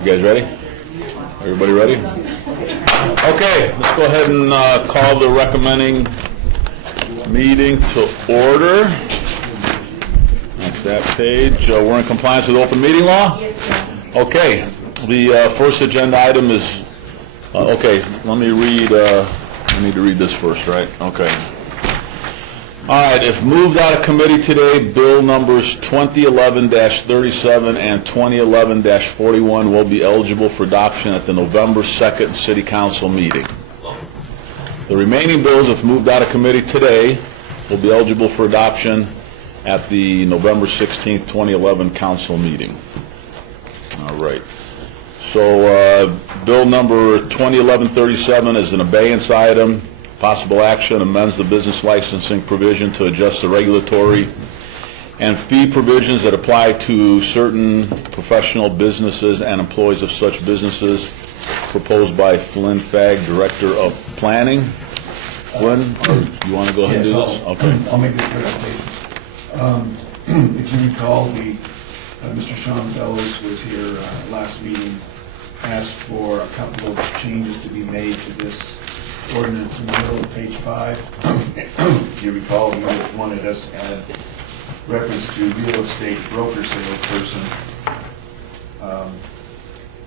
You guys ready? Everybody ready? Okay, let's go ahead and call the recommending meeting to order. That's that page. We're in compliance with open meeting law? Yes, sir. Okay, the first agenda item is, okay, let me read, I need to read this first, right? Okay. All right, if moved out of committee today, bill numbers 2011-37 and 2011-41 will be eligible for adoption at the November 2nd City Council meeting. The remaining bills, if moved out of committee today, will be eligible for adoption at the November 16th, 2011 council meeting. All right. So bill number 2011-37 is an abeyance item. Possible action amends the business licensing provision to adjust the regulatory and fee provisions that apply to certain professional businesses and employees of such businesses, proposed by Flynn Fagg, Director of Planning. Flynn, or you want to go ahead and do this? Okay. I'll make this quick update. If you recall, Mr. Sean Fellows was here last meeting, asked for a couple of changes to be made to this ordinance in the middle of page 5. If you recall, he wanted us to add reference to real estate broker salesperson,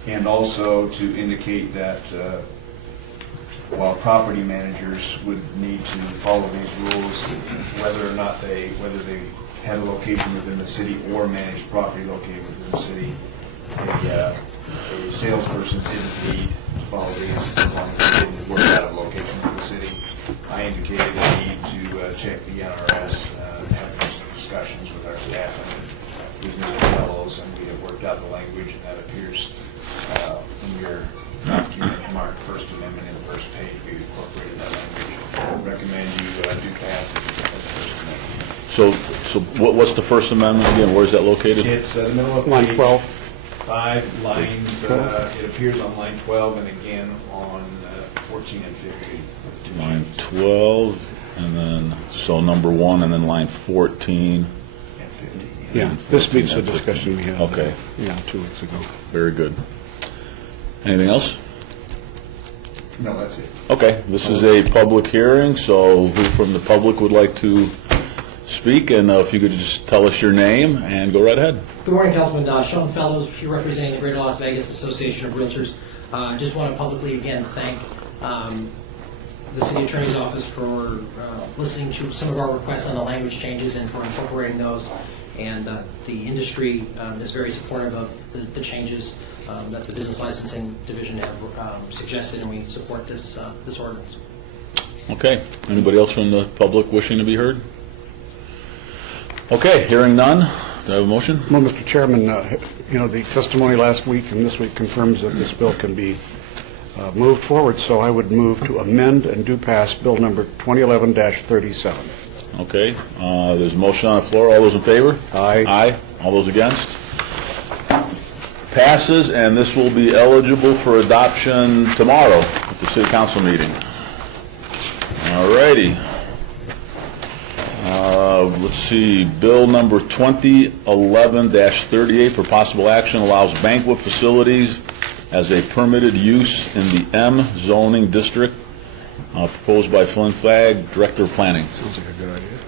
and also to indicate that while property managers would need to follow these rules, whether or not they had a location within the city or managed property located within the city, a salesperson didn't need to follow these as long as they didn't work out of location in the city. I indicated a need to check the NRS, have some discussions with our staff and with Mr. Fellows, and we have worked out the language, and that appears in your document marked First Amendment in the first page. We incorporated that language. I recommend you do pass the First Amendment. So what's the First Amendment again? Where is that located? It's the middle of Line page 12. 5 lines. It appears on line 12 and again on 14 and 15. Line 12, and then, so number 1, and then line 14. And 15. Yeah, this meets the discussion we had. Okay. 2 weeks ago. Very good. Anything else? No, that's it. Okay, this is a public hearing, so who from the public would like to speak? And if you could just tell us your name and go right ahead. Good morning, Councilman. Sean Fellows, here representing the Greater Las Vegas Association of Realtors. Just want to publicly again thank the City Attorney's Office for listening to some of our requests on the language changes and for incorporating those. And the industry is very supportive of the changes that the Business Licensing Division have suggested, and we support this ordinance. Okay, anybody else from the public wishing to be heard? Okay, hearing none. Do I have a motion? Well, Mr. Chairman, the testimony last week and this week confirms that this bill can be moved forward, so I would move to amend and do pass bill number 2011-37. Okay, there's a motion on the floor. All those in favor? Aye. Aye. All those against? Passes, and this will be eligible for adoption tomorrow at the City Council meeting. All righty. Let's see, bill number 2011-38 for possible action allows banquet facilities as a permitted use in the M zoning district, proposed by Flynn Fagg, Director of Planning. Sounds like a good idea.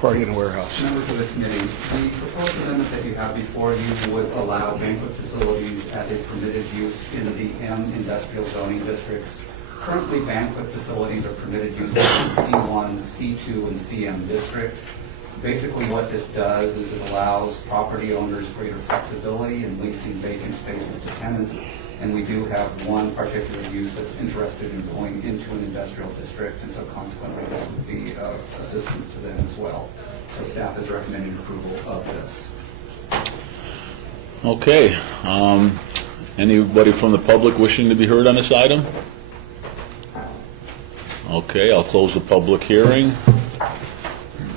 Party in a warehouse. Members of the committee, the proposed amendment that you have before you would allow banquet facilities as a permitted use in the M industrial zoning districts. Currently, banquet facilities are permitted use in C1, C2, and CM district. Basically, what this does is it allows property owners greater flexibility in leasing vacant spaces to tenants, and we do have one particular use that's interested in going into an industrial district, and so consequently this would be of assistance to them as well. So staff is recommending approval of this. Okay. Anybody from the public wishing to be heard on this item? Okay, I'll close the public hearing.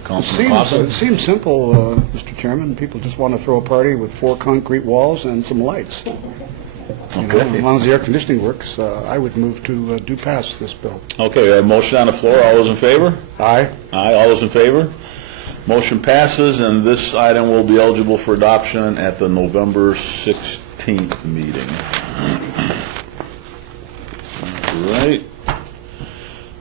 It seems simple, Mr. Chairman. People just want to throw a party with 4 concrete walls and some lights. Okay. As long as the air conditioning works, I would move to do pass this bill. Okay, a motion on the floor. All those in favor? Aye. Aye. All those in favor? Motion passes, and this item will be eligible for adoption at the November 16th meeting. All right.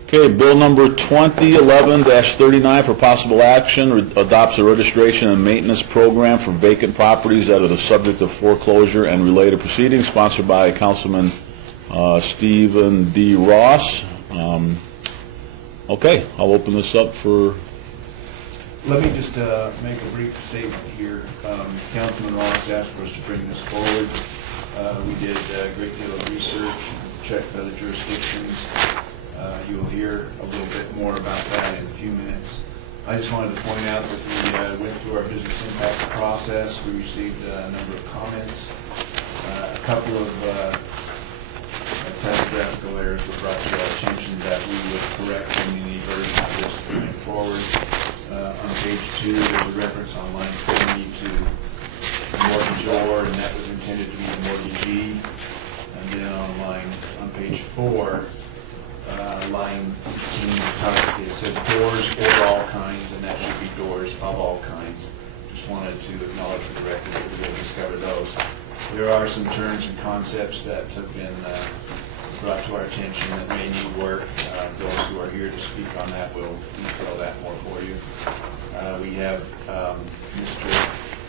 Okay, bill number 2011-39 for possible action adopts a registration and maintenance program for vacant properties that are the subject of foreclosure and related proceedings, sponsored by Councilman Stephen D. Ross. Okay, I'll open this up for... Let me just make a brief statement here. Councilman Ross asked for us to bring this forward. We did a great deal of research, checked other jurisdictions. You will hear a little bit more about that in a few minutes. I just wanted to point out that we went through our business impact process. We received a number of comments. A couple of typographical errors were brought to our attention that we would correct in any version of this going forward. On page 2, there's a reference on line 20 to mortgagor, and that was intended to be the mortgagee. And then on page 4, line 18, it says doors or all kinds, and that should be doors of all kinds. Just wanted to acknowledge for the record that we will discover those. There are some terms and concepts that have been brought to our attention that may need work. Those who are here to speak on that will detail that more for you. We have Mr.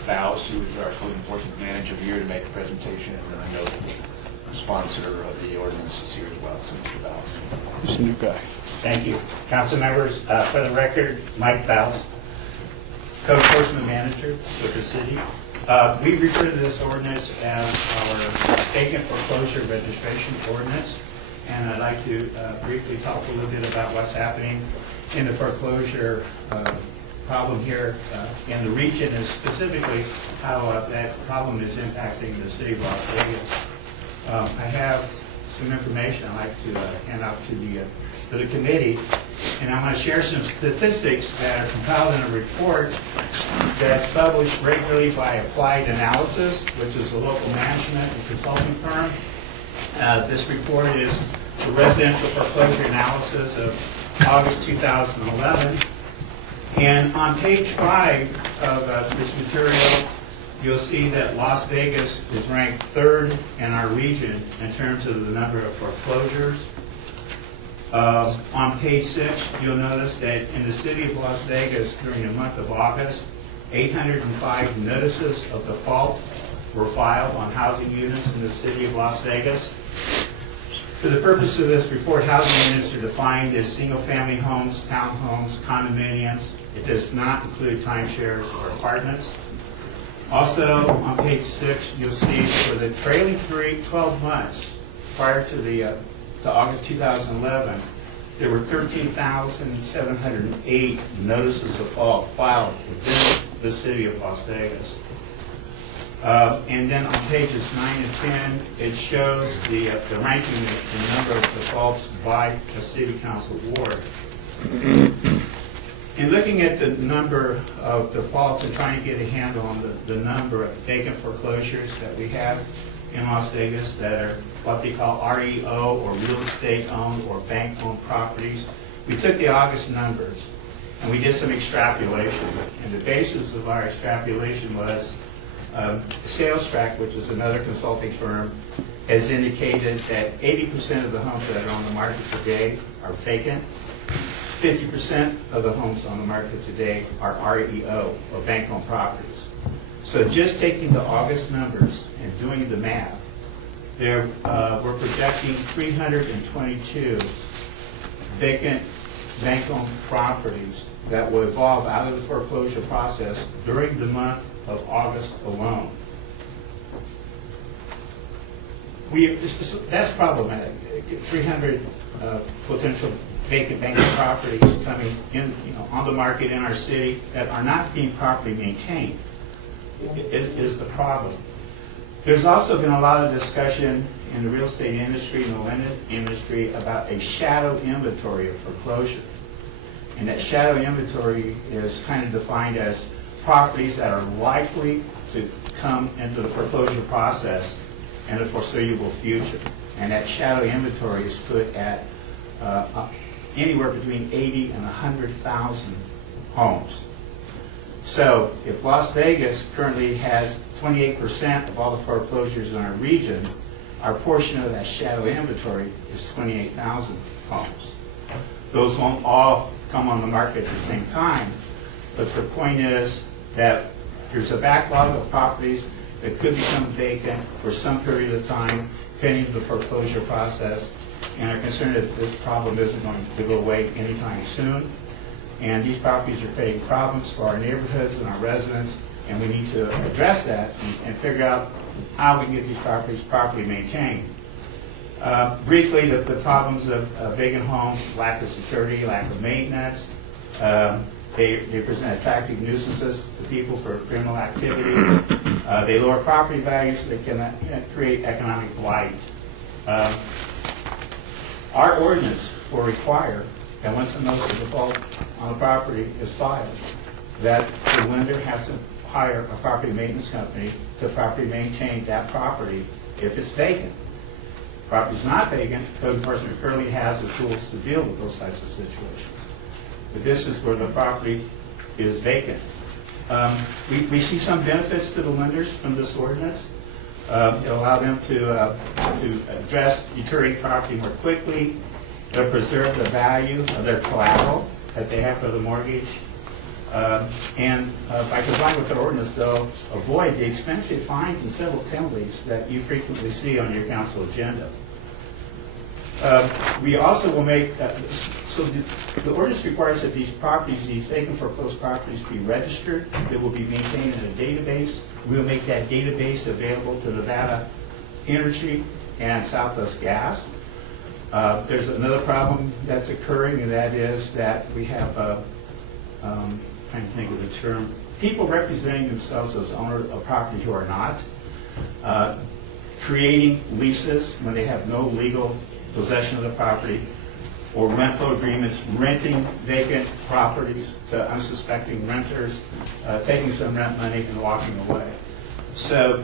Baus, who is our code enforcement manager, here to make a presentation, and then I know the sponsor of the ordinance is here as well, so Mr. Baus. This is a new guy. Thank you. Council members, for the record, Mike Baus, Code Enforcement Manager with the city. We refer to this ordinance as our vacant foreclosure registration ordinance, and I'd like to briefly talk a little bit about what's happening in the foreclosure problem here in the region, and specifically how that problem is impacting the city of Las Vegas. I have some information I'd like to hand out to the committee, and I'm going to share some statistics that are compiled in a report that's published regularly by Applied Analysis, which is a local management and consulting firm. This report is the residential foreclosure analysis of August 2011. And on page 5 of this material, you'll see that Las Vegas is ranked 3rd in our region in terms of the number of foreclosures. On page 6, you'll notice that in the city of Las Vegas during the month of August, 805 notices of default were filed on housing units in the city of Las Vegas. For the purpose of this report, housing units are defined as single-family homes, townhomes, condominiums. It does not include timeshares or apartments. Also, on page 6, you'll see for the trailing 12 months prior to August 2011, there were 13,708 notices of default filed within the city of Las Vegas. And then on pages 9 and 10, it shows the ranking of the number of defaults by a city council ward. In looking at the number of defaults and trying to get a handle on the number of vacant foreclosures that we have in Las Vegas that are what they call REO, or real estate owned or bank owned properties, we took the August numbers and we did some extrapolation. And the basis of our extrapolation was Sales Track, which is another consulting firm, has indicated that 80% of the homes that are on the market today are vacant. 50% of the homes on the market today are REO, or bank-owned properties. So just taking the August numbers and doing the math, we're projecting 322 vacant bank-owned properties that will evolve out of the foreclosure process during the month of August alone. That's problematic. 300 potential vacant banking properties coming in, on the market in our city that are not being properly maintained. It is the problem. There's also been a lot of discussion in the real estate industry and the lending industry about a shadow inventory of foreclosure. And that shadow inventory is kind of defined as properties that are likely to come into the foreclosure process in the foreseeable future. And that shadow inventory is put at anywhere between 80 and 100,000 homes. So if Las Vegas currently has 28% of all the foreclosures in our region, our portion of that shadow inventory is 28,000 homes. Those won't all come on the market at the same time, but the point is that there's a backlog of properties that could become vacant for some period of time pending the foreclosure process, and are concerned that this problem isn't going to go away anytime soon. And these properties are creating problems for our neighborhoods and our residents, and we need to address that and figure out how we can get these properties properly maintained. Briefly, the problems of vacant homes: lack of security, lack of maintenance. They present attractive nuisances to people for criminal activity. They lower property values. They can create economic blight. Our ordinance will require that once a notice of default on a property is filed, that the lender has to hire a property maintenance company to properly maintain that property if it's vacant. If the property's not vacant, code enforcement currently has the tools to deal with those types of situations. But this is where the property is vacant. We see some benefits to the lenders from this ordinance. It'll allow them to address deteriorating property more quickly. It'll preserve the value of their collateral that they have for the mortgage. And by complying with the ordinance, they'll avoid the expensive fines and civil penalties that you frequently see on your council agenda. We also will make, so the ordinance requires that these properties, these vacant foreclosed properties, be registered. They will be maintained in a database. We will make that database available to Nevada Energy and Southwest Gas. There's another problem that's occurring, and that is that we have, trying to think of the term, people representing themselves as owners of property who are not, creating leases when they have no legal possession of the property, or rental agreements, renting vacant properties to unsuspecting renters, taking some rent money and walking away. So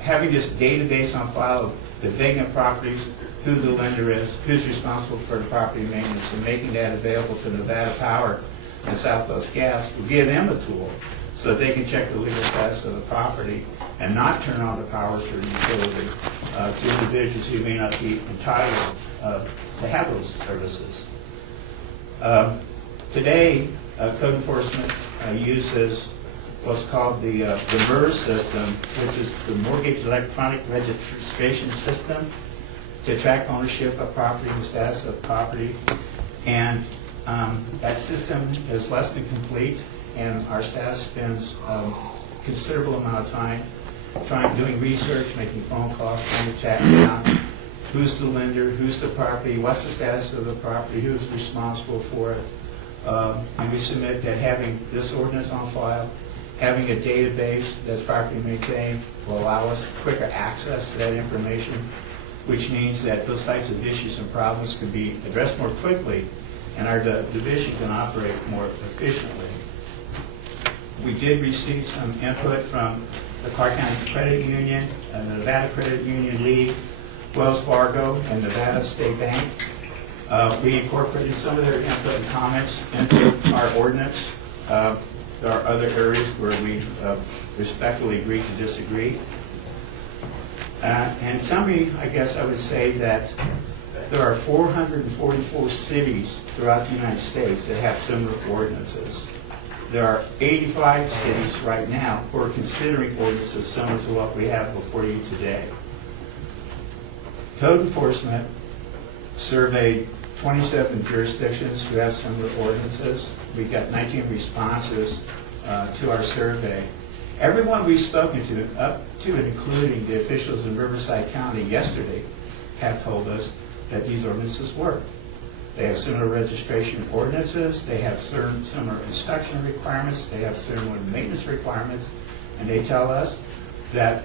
having this database on file of the vacant properties, who the lender is, who's responsible for the property maintenance, and making that available to Nevada Power and Southwest Gas will give them a tool so that they can check the legal status of the property and not turn on the powers for utility to individuals who may not be entitled to have those services. Today, code enforcement uses what's called the MERS system, which is the Mortgage Electronic Registration System, to track ownership of property and status of property. And that system is less than complete, and our staff spends a considerable amount of time doing research, making phone calls, trying to track down who's the lender, who's the property, what's the status of the property, who's responsible for it. And we submit that having this ordinance on file, having a database that's properly maintained, will allow us quicker access to that information, which means that those types of issues and problems can be addressed more quickly, and our division can operate more efficiently. We did receive some input from the Clark County Credit Union, the Nevada Credit Union League, Wells Fargo, and Nevada State Bank. We incorporated some of their input and comments into our ordinance. There are other areas where we respectfully agree to disagree. In summary, I guess I would say that there are 444 cities throughout the United States that have similar ordinances. There are 85 cities right now who are considering ordinances similar to what we have before you today. Code enforcement surveyed 27 jurisdictions who have similar ordinances. We got 19 responses to our survey. Everyone we've spoken to, up to and including the officials in Riverside County yesterday, have told us that these ordinances work. They have similar registration ordinances, they have similar inspection requirements, they have similar maintenance requirements, and they tell us that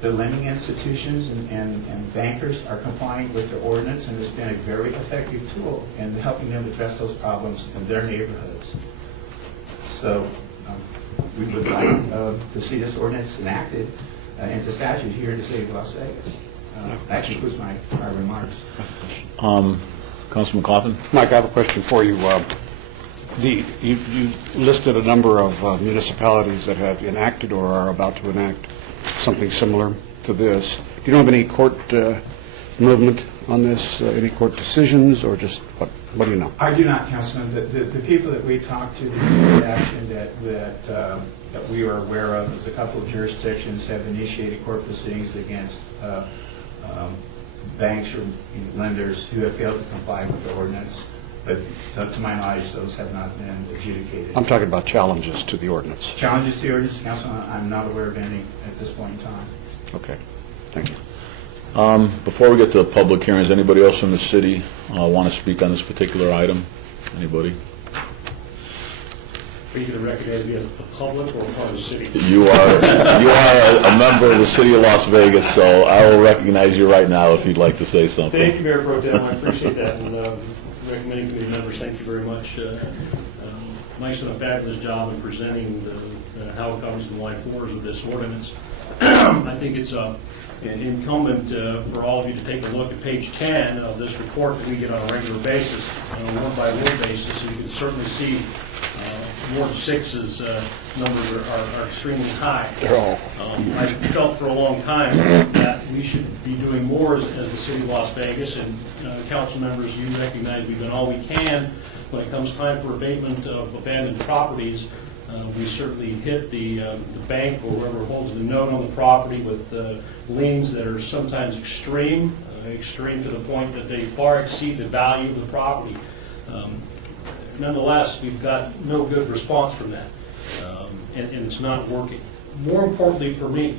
the lending institutions and bankers are complying with their ordinance, and it's been a very effective tool in helping them address those problems in their neighborhoods. So we would like to see this ordinance enacted into statute here in the city of Las Vegas. That concludes my remarks. Councilman Coffin? Mike, I have a question for you. You listed a number of municipalities that have enacted or are about to enact something similar to this. Do you know of any court movement on this, any court decisions, or just, what do you know? I do not, Councilman. The people that we talked to, the action that we are aware of is a couple of jurisdictions have initiated court proceedings against banks or lenders who have failed to comply with the ordinance. But to my knowledge, those have not been adjudicated. I'm talking about challenges to the ordinance. Challenges to the ordinance, Councilman, I'm not aware of any at this point in time. Okay, thank you. Before we get to the public hearings, anybody else in the city want to speak on this particular item? Anybody? Are you going to recognize me as the public or part of the city? You are a member of the city of Las Vegas, so I will recognize you right now if you'd like to say something. Thank you, Mayor Pro Tem. I appreciate that. And recommending committee members, thank you very much. Mike's done a fabulous job in presenting the how it comes to the line fours of this ordinance. I think it's incumbent for all of you to take a look at page 10 of this report that we get on a regular basis, on a one-by-one basis. So you can certainly see Ward 6's numbers are extremely high. I felt for a long time that we should be doing more as the city of Las Vegas, and council members, you recognize we've done all we can when it comes time for abatement of abandoned properties. We certainly hit the bank or whoever holds the note on the property with liens that are sometimes extreme to the point that they far exceed the value of the property. Nonetheless, we've got no good response from that, and it's not working. More importantly for me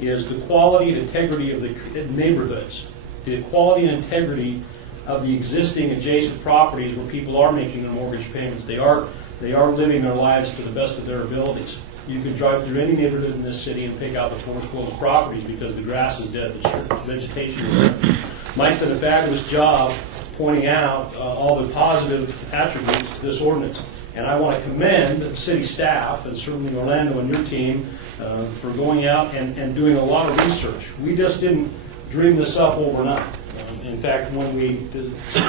is the quality and integrity of the neighborhoods, the quality and integrity of the existing adjacent properties where people are making their mortgage payments. They are living their lives to the best of their abilities. You can drive through any neighborhood in this city and pick out the foreclosed properties because the grass is dead, the vegetation is dead. Mike's done a fabulous job pointing out all the positive attributes to this ordinance. And I want to commend the city staff, and certainly Orlando and your team, for going out and doing a lot of research. We just didn't dream this up overnight. In fact, when we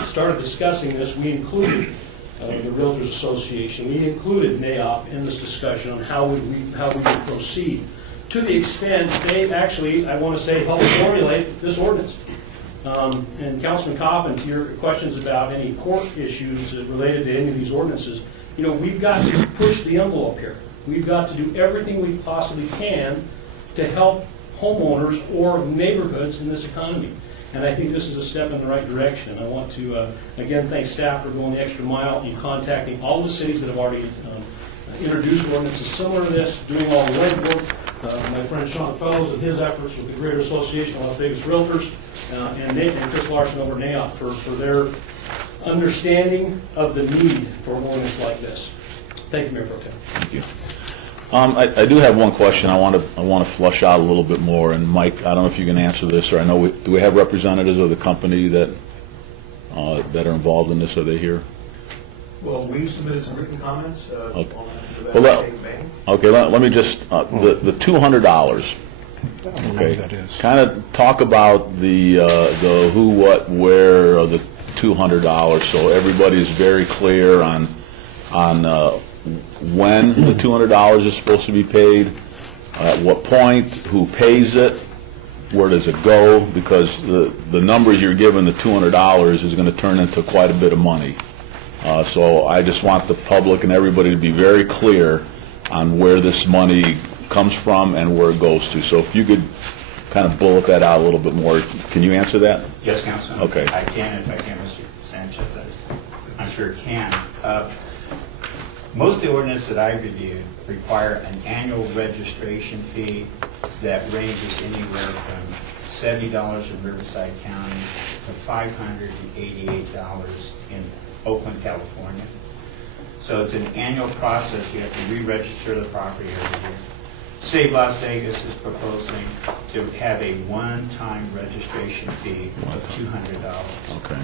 started discussing this, we included the Realtors Association. We included NAIOP in this discussion on how we would proceed. To the extent they actually, I want to say, helped formulate this ordinance. And Councilman Coppin, to your questions about any court issues related to any of these ordinances, we've got to push the envelope here. We've got to do everything we possibly can to help homeowners or neighborhoods in this economy. And I think this is a step in the right direction. I want to, again, thank staff for going the extra mile in contacting all the cities that have already introduced ordinances similar to this, doing all the legwork. My friend Sean Fellows and his efforts with the Greater Association of Las Vegas Realtors, and Chris Larson over at NAIOP for their understanding of the need for an ordinance like this. Thank you, Mayor Pro Tem. Thank you. I do have one question I want to flush out a little bit more, and Mike, I don't know if you can answer this, or I know do we have representatives of the company that are involved in this? Are they here? Well, we've submitted some written comments Okay. on that. Okay, let me just the $200. Okay, That is. kind of talk about the who, what, where of the $200, so everybody is very clear on when the $200 is supposed to be paid, at what point, who pays it, where does it go, because the numbers you're given, the $200, is going to turn into quite a bit of money. So I just want the public and everybody to be very clear on where this money comes from and where it goes to. So if you could kind of bullet that out a little bit more. Can you answer that? Yes, Councilman. Okay. I can, if I can, Mr. Sanchez. I'm sure it can. Most of the ordinances that I reviewed require an annual registration fee that ranges anywhere from $70 in Riverside County to $588 in Oakland, California. So it's an annual process. You have to re-register the property every year. City of Las Vegas is proposing to have a one-time registration fee of $200. Okay.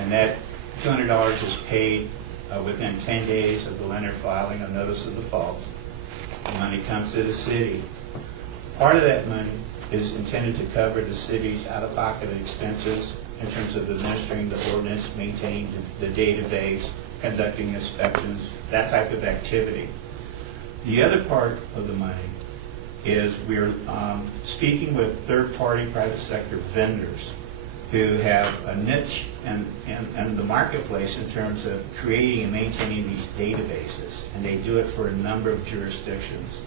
And that $200 is paid within 10 days of the lender filing a notice of default. The money comes to the city. Part of that money is intended to cover the city's out-of-pocket expenses in terms of administering the ordinance, maintaining the database, conducting inspections, that type of activity. The other part of the money is we're speaking with third-party private sector vendors who have a niche in the marketplace in terms of creating and maintaining these databases. And they do it for a number of jurisdictions.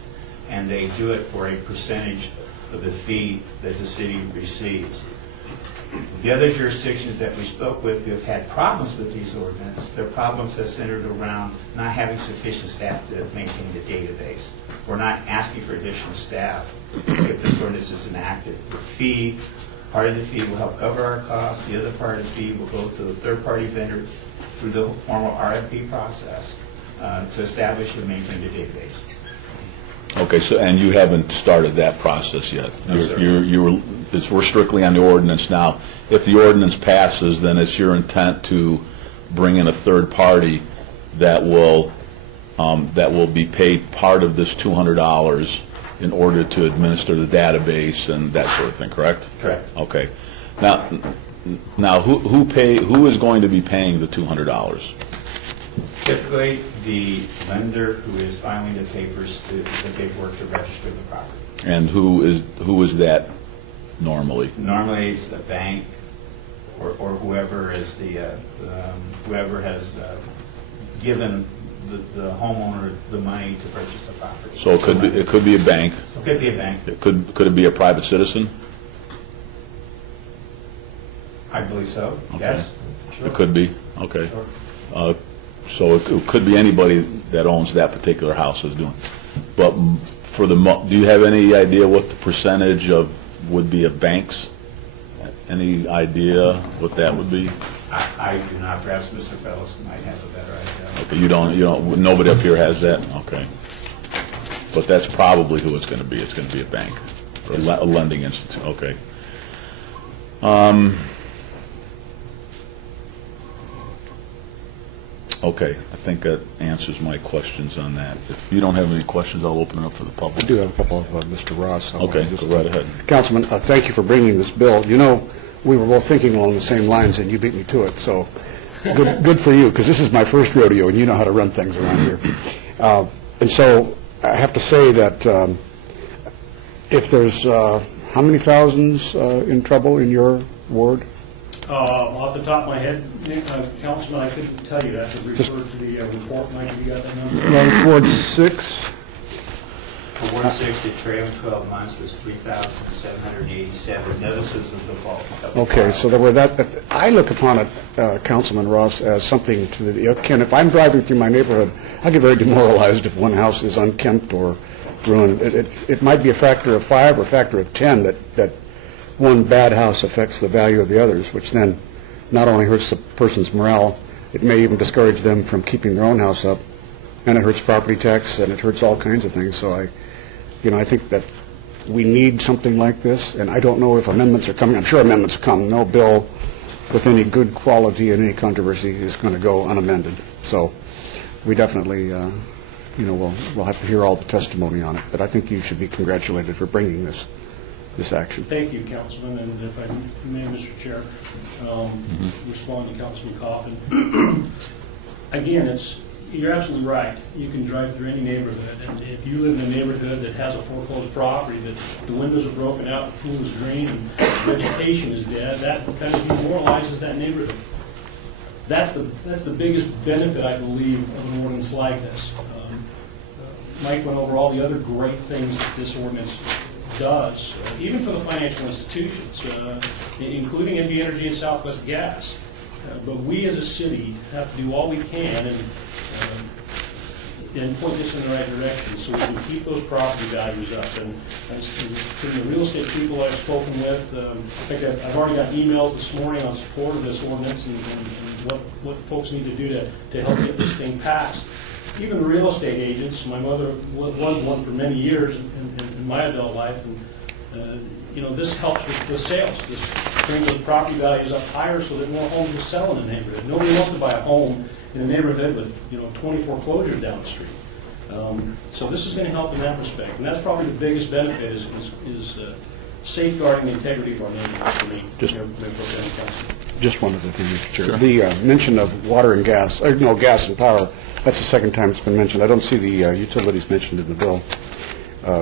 And they do it for a percentage of the fee that the city receives. The other jurisdictions that we spoke with who have had problems with these ordinances, their problems have centered around not having sufficient staff to maintain the database. We're not asking for additional staff if this ordinance is enacted. The fee, part of the fee will help cover our costs. The other part of the fee will go to the third-party vendor through the formal RFP process to establish and maintain the database. Okay, so, and you haven't started that process yet? No, sir. We're strictly on the ordinance now. If the ordinance passes, then it's your intent to bring in a third party that will be paid part of this $200 in order to administer the database and that sort of thing, correct? Correct. Okay. Now, who is going to be paying the $200? Typically, the lender who is filing the papers to the paperwork to register the property. And who is that normally? Normally, it's the bank or whoever is whoever has given the homeowner the money to purchase the property. So it could be a bank. It could be a bank. Could it be a private citizen? I believe so. Okay. Yes. It could be. Okay. Sure. So it could be anybody that owns that particular house is doing. But do you have any idea what the percentage would be of banks? Any idea what that would be? I do not. Perhaps Mr. Fellows might have a better idea. Okay, you don't. Nobody up here has that. Okay. But that's probably who it's going to be. It's going to be a bank, or a lending institute. Okay. Okay, I think that answers my questions on that. If you don't have any questions, I'll open it up for the public. I do have a couple of Mr. Ross. Okay, go right ahead. Councilman, thank you for bringing this bill. You know, we were both thinking along the same lines, and you beat me to it, so good for you, because this is my first rodeo, and you know how to run things around here. And so I have to say that if there's, how many thousands in trouble in your ward? Off the top of my head, Councilman, I couldn't tell you that, to refer to the report. Mike, have you got that number? Well, Ward 6? For Ward 6, the trailing 12 months was 3,787 notices of default. Okay, so there were that. I look upon it, Councilman Ross, as something to the, Ken, if I'm driving through my neighborhood, I get very demoralized if one house is unkempt or ruined. It might be a factor of 5 or a factor of 10 that one bad house affects the value of the others, which then not only hurts the person's morale, it may even discourage them from keeping their own house up, and it hurts property tax, and it hurts all kinds of things. So I think that we need something like this, and I don't know if amendments are coming. I'm sure amendments come. No bill with any good quality and any controversy is going to go unamended. So we definitely, we'll have to hear all the testimony on it. But I think you should be congratulated for bringing this action. Thank you, Councilman, and if I may, Mr. Chair, respond to Councilman Coffin. Again, you're absolutely right. You can drive through any neighborhood, and if you live in a neighborhood that has a foreclosed property, that the windows are broken out, the pool is green, and vegetation is dead, that kind of demoralizes that neighborhood. That's the biggest benefit, I believe, of an ordinance like this. Mike went over all the other great things that this ordinance does, even for the financial institutions, including NV Energy and Southwest Gas. But we as a city have to do all we can and point this in the right direction so we can keep those property values up. And to the real estate people I've spoken with, in fact, I've already got emails this morning on support of this ordinance and what folks need to do to help get this thing passed. Even real estate agents, my mother was one for many years in my adult life, and this helps with sales. This brings those property values up higher so that more homes will sell in the neighborhood. Nobody wants to buy a home in a neighborhood with 20 foreclosures down the street. So this is going to help in that respect, and that's probably the biggest benefit is safeguarding the integrity of our neighborhood for me. Just- Mayor Pro Tem Council. Just one other thing, Mr. Chair. Sure. The mention of water and gas, no, gas and power, that's the second time it's been mentioned. I don't see the utilities mentioned in the bill.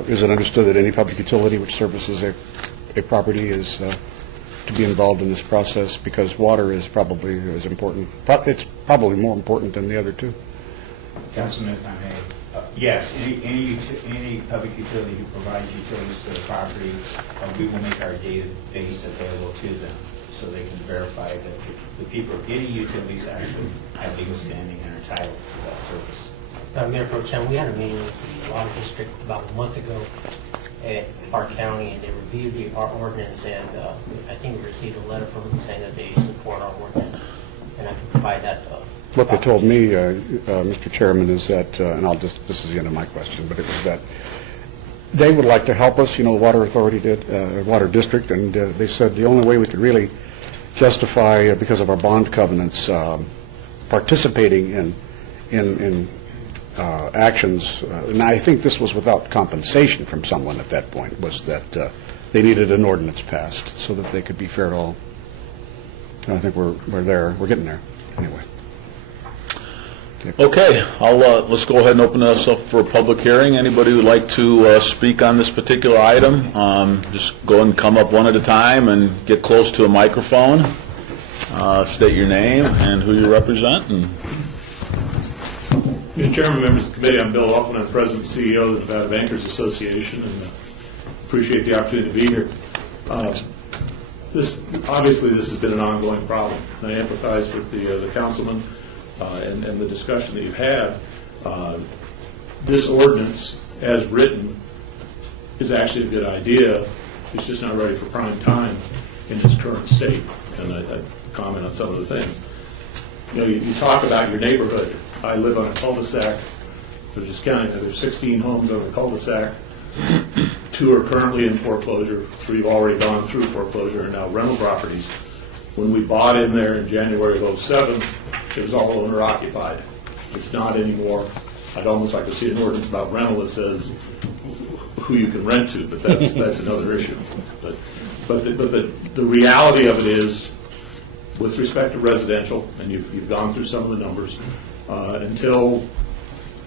Is it understood that any public utility which services a property is to be involved in this process? Because water is probably as important, it's probably more important than the other two. Councilman, if I may, yes, any public utility who provides utilities to the property, we will make our database available to them so they can verify that the people who are getting utilities actually have legal standing and are entitled to that service. Mayor Pro Tem, we had a meeting with the Water District about a month ago at Park County, and they reviewed our ordinance, and I think we received a letter from them saying that they support our ordinance, and I can provide that. What they told me, Mr. Chairman, is that, and this is the end of my question, but it was that they would like to help us, the Water Authority did, Water District, and they said the only way we could really justify, because of our bond covenants, participating in actions, and I think this was without compensation from someone at that point, was that they needed an ordinance passed so that they could be fair to all. And I think we're there, we're getting there, anyway. Okay, let's go ahead and open this up for a public hearing. Anybody who'd like to speak on this particular item, just go and come up one at a time and get close to a microphone. State your name and who you represent. Mr. Chairman, members of the committee, I'm Bill Hoffman. I'm President and CEO of the Nevada Bankers Association, and appreciate the opportunity to be here. This has been an ongoing problem. I empathize with the councilman and the discussion that you've had. This ordinance, as written, is actually a good idea. It's just not ready for prime time in its current state. And I comment on some of the things. You talk about your neighborhood. I live on a cul-de-sac. We're just counting that there's 16 homes on the cul-de-sac. 2 are currently in foreclosure. 3 have already gone through foreclosure and now rental properties. When we bought in there in January of 2007, it was all owner-occupied. It's not anymore. I'd almost like to see an ordinance about rental that says who you can rent to, but that's another issue. But the reality of it is, with respect to residential, and you've gone through some of the numbers, until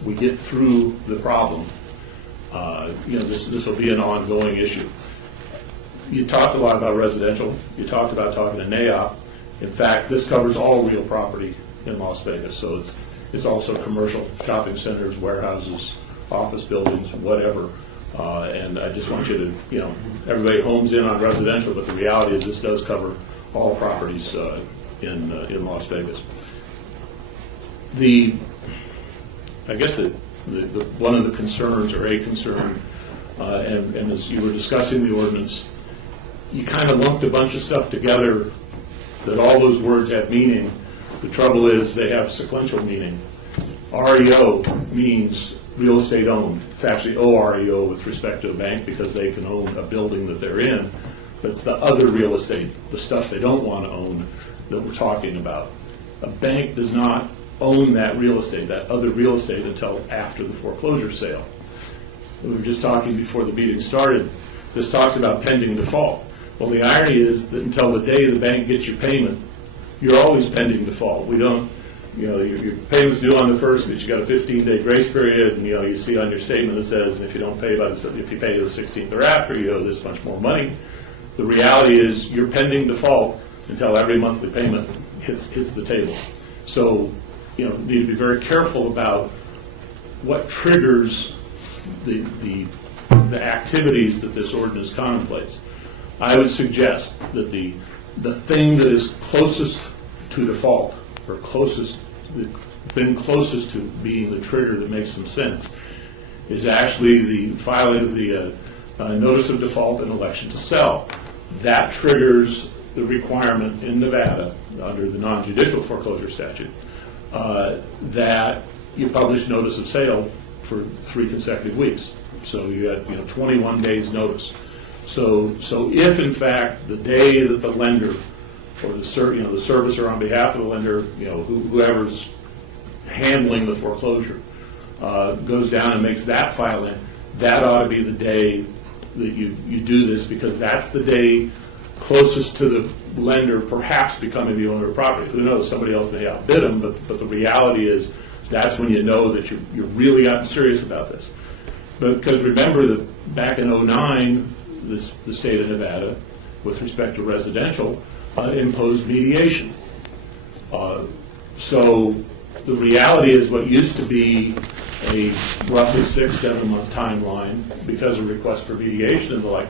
we get through the problem, this will be an ongoing issue. You talked a lot about residential. You talked about talking to NAIOP. In fact, this covers all real property in Las Vegas. So it's also commercial, shopping centers, warehouses, office buildings, whatever. And I just want you to, everybody homes in on residential, but the reality is this does cover all properties in Las Vegas. I guess one of the concerns, or a concern, and as you were discussing the ordinance, you kind of lumped a bunch of stuff together that all those words have meaning. The trouble is they have sequential meaning. REO means real estate owned. It's actually OREO with respect to a bank because they can own a building that they're in. But it's the other real estate, the stuff they don't want to own, that we're talking about. A bank does not own that real estate, that other real estate, until after the foreclosure sale. We were just talking before the meeting started. This talks about pending default. Well, the irony is that until the day the bank gets your payment, you're always pending default. We don't, your payment's due on the 1st, but you got a 15-day grace period, and you see on your statement that says if you don't pay if you pay the 16th or after, you owe this much more money. The reality is you're pending default until every monthly payment hits the table. So, you need to be very careful about what triggers the activities that this ordinance contemplates. I would suggest that the thing that is closest to default, or the thing closest to being the trigger that makes some sense, is actually the filing of the notice of default and election to sell. That triggers the requirement in Nevada, under the non-judicial foreclosure statute, that you publish notice of sale for 3 consecutive weeks. So you had 21 days notice. So if in fact the day that the lender or the servicer on behalf of the lender, whoever's handling the foreclosure, goes down and makes that filing, that ought to be the day that you do this, because that's the day closest to lender perhaps becoming the owner of property. Who knows? Somebody else may outbid them, but the reality is that's when you know that you're really gotten serious about this. But because remember that back in 2009, the state of Nevada, with respect to residential, imposed mediation. So the reality is what used to be a roughly 6-7 month timeline because of requests for mediation and the like.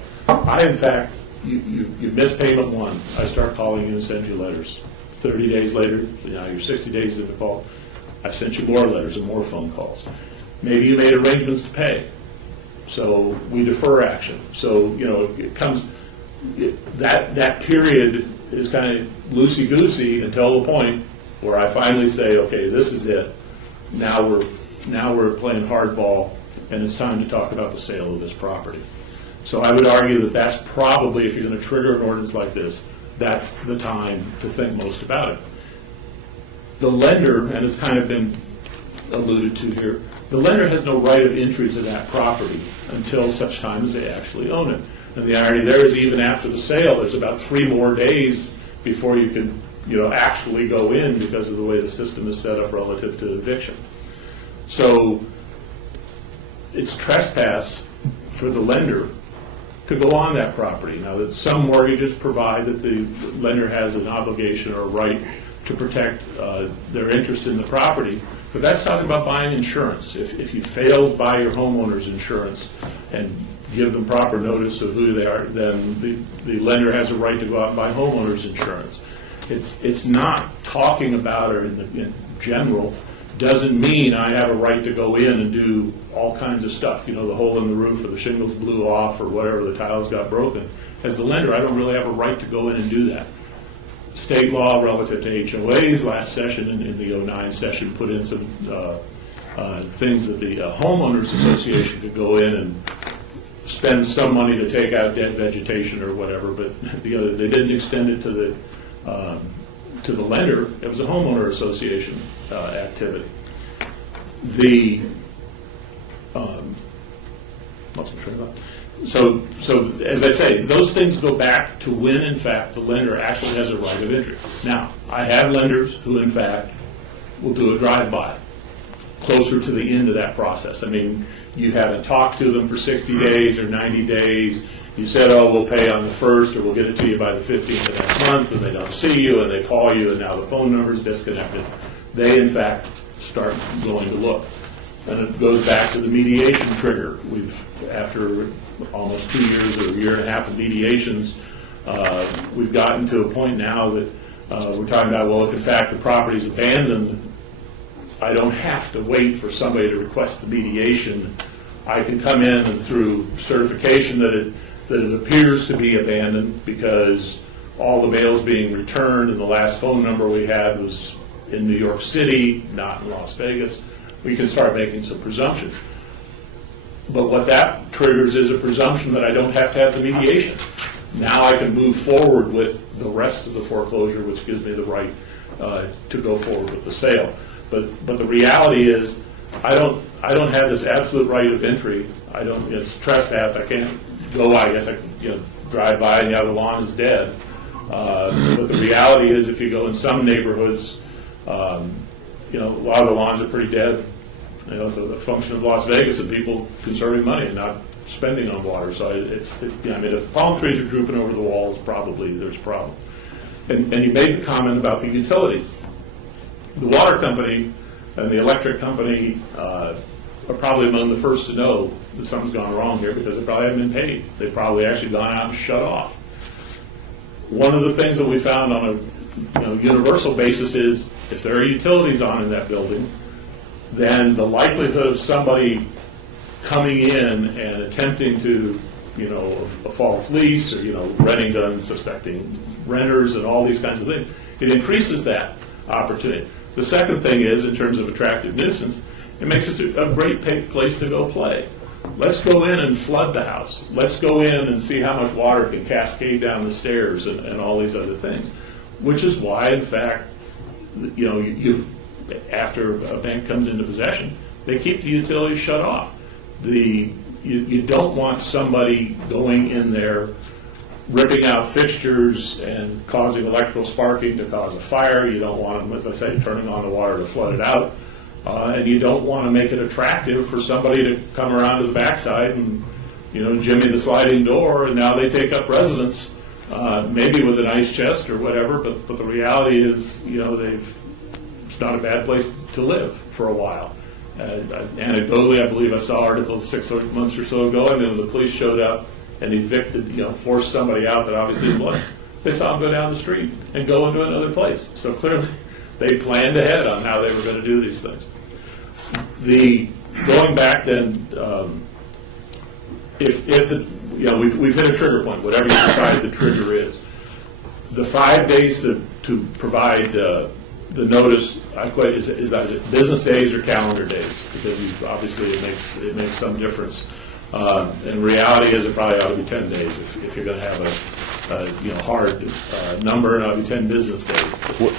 In fact, you missed payment one. I start calling you and send you letters. 30 days later, you're 60 days in default. I've sent you more letters and more phone calls. Maybe you made arrangements to pay. So we defer action. So, it comes, that period is kind of loosey-goosey until the point where I finally say, okay, this is it. Now we're playing hardball, and it's time to talk about the sale of this property. So I would argue that that's probably, if you're going to trigger an ordinance like this, that's the time to think most about it. The lender, and it's kind of been alluded to here, the lender has no right of entry to that property until such time as they actually own it. And the irony there is even after the sale, there's about 3 more days before you can actually go in because of the way the system is set up relative to eviction. So it's trespass for the lender to go on that property. Now, that some mortgages provide that the lender has an obligation or a right to protect their interest in the property, but that's talking about buying insurance. If you fail to buy your homeowner's insurance and give them proper notice of who they are, then the lender has a right to go out and buy homeowner's insurance. It's not talking about, or in general, doesn't mean I have a right to go in and do all kinds of stuff. The hole in the roof or the shingles blew off or whatever, the tiles got broken. As the lender, I don't really have a right to go in and do that. State law relative to HOAs last session, in the 2009 session, put in some things that the homeowners association could go in and spend some money to take out dead vegetation or whatever, but they didn't extend it to the lender. It was a homeowner association activity. So as I say, those things go back to when, in fact, the lender actually has a right of entry. Now, I have lenders who, in fact, will do a drive-by closer to the end of that process. I mean, you haven't talked to them for 60 days or 90 days. You said, we'll pay on the 1st, or we'll get it to you by the 15th of next month, and they don't see you, and they call you, and now the phone number is disconnected. They, in fact, start going to look. And it goes back to the mediation trigger. After almost 2 years or a year and a half of mediations, we've gotten to a point now that we're talking about, well, if in fact the property is abandoned, I don't have to wait for somebody to request the mediation. I can come in and through certification that it appears to be abandoned because all the mail is being returned, and the last phone number we had was in New York City, not in Las Vegas. We can start making some presumptions. But what that triggers is a presumption that I don't have to have the mediation. Now I can move forward with the rest of the foreclosure, which gives me the right to go forward with the sale. But the reality is, I don't have this absolute right of entry. It's trespass. I can't go. I guess I drive by and the lawn is dead. But the reality is, if you go in some neighborhoods, a lot of the lawns are pretty dead. It's a function of Las Vegas and people conserving money and not spending on water. So if palm trees are drooping over the walls, probably there's a problem. And you made a comment about the utilities. The water company and the electric company are probably among the first to know that something's gone wrong here because they probably haven't been paid. They've probably actually gone out and shut off. One of the things that we found on a universal basis is if there are utilities on in that building, then the likelihood of somebody coming in and attempting to, a false lease or, renting to unsuspecting renters and all these kinds of things, it increases that opportunity. The second thing is, in terms of attractive nuisance, it makes it a great place to go play. Let's go in and flood the house. Let's go in and see how much water can cascade down the stairs and all these other things, which is why, in fact, after a bank comes into possession, they keep the utilities shut off. You don't want somebody going in there ripping out fixtures and causing electrical sparking to cause a fire. You don't want them, as I say, turning on the water to flood it out. And you don't want to make it attractive for somebody to come around to the backside and, jimmy the sliding door, and now they take up residence, maybe with an ice chest or whatever, but the reality is, it's not a bad place to live for a while. Anecdotally, I believe I saw articles 6 months or so ago, and then the police showed up and evicted, forced somebody out that obviously didn't want. They saw them go down the street and go into another place. So clearly, they planned ahead on how they were going to do these things. Going back then, we've hit a trigger point, whatever you decide the trigger is. The 5 days to provide the notice, is that business days or calendar days? Because obviously it makes some difference. And reality is it probably ought to be 10 days if you're going to have a hard number, and it ought to be 10 business days.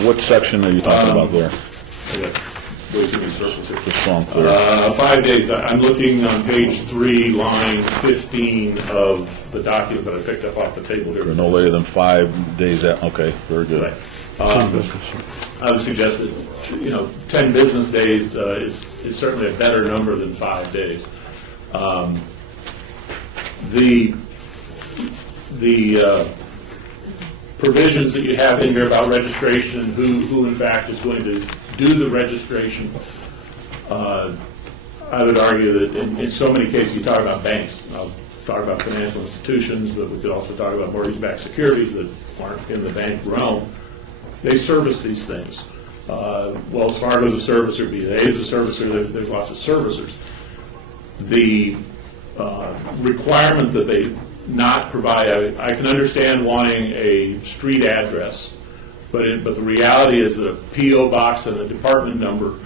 What section are you talking about there? I got way too many circles here. Just so I'm clear. 5 days. I'm looking on page 3, line 15 of the document that I picked up off the table here. No later than 5 days. Okay, very good. Right. I would suggest that 10 business days is certainly a better number than 5 days. The provisions that you have in here about registration and who in fact is going to do the registration, I would argue that in so many cases you talk about banks. I'll talk about financial institutions, but we could also talk about mortgage-backed securities that aren't in the bank realm. They service these things. Wells Fargo is a servicer, BA is a servicer, there's lots of servicers. The requirement that they not provide, I can understand wanting a street address, but the reality is that a P.O. box and a department number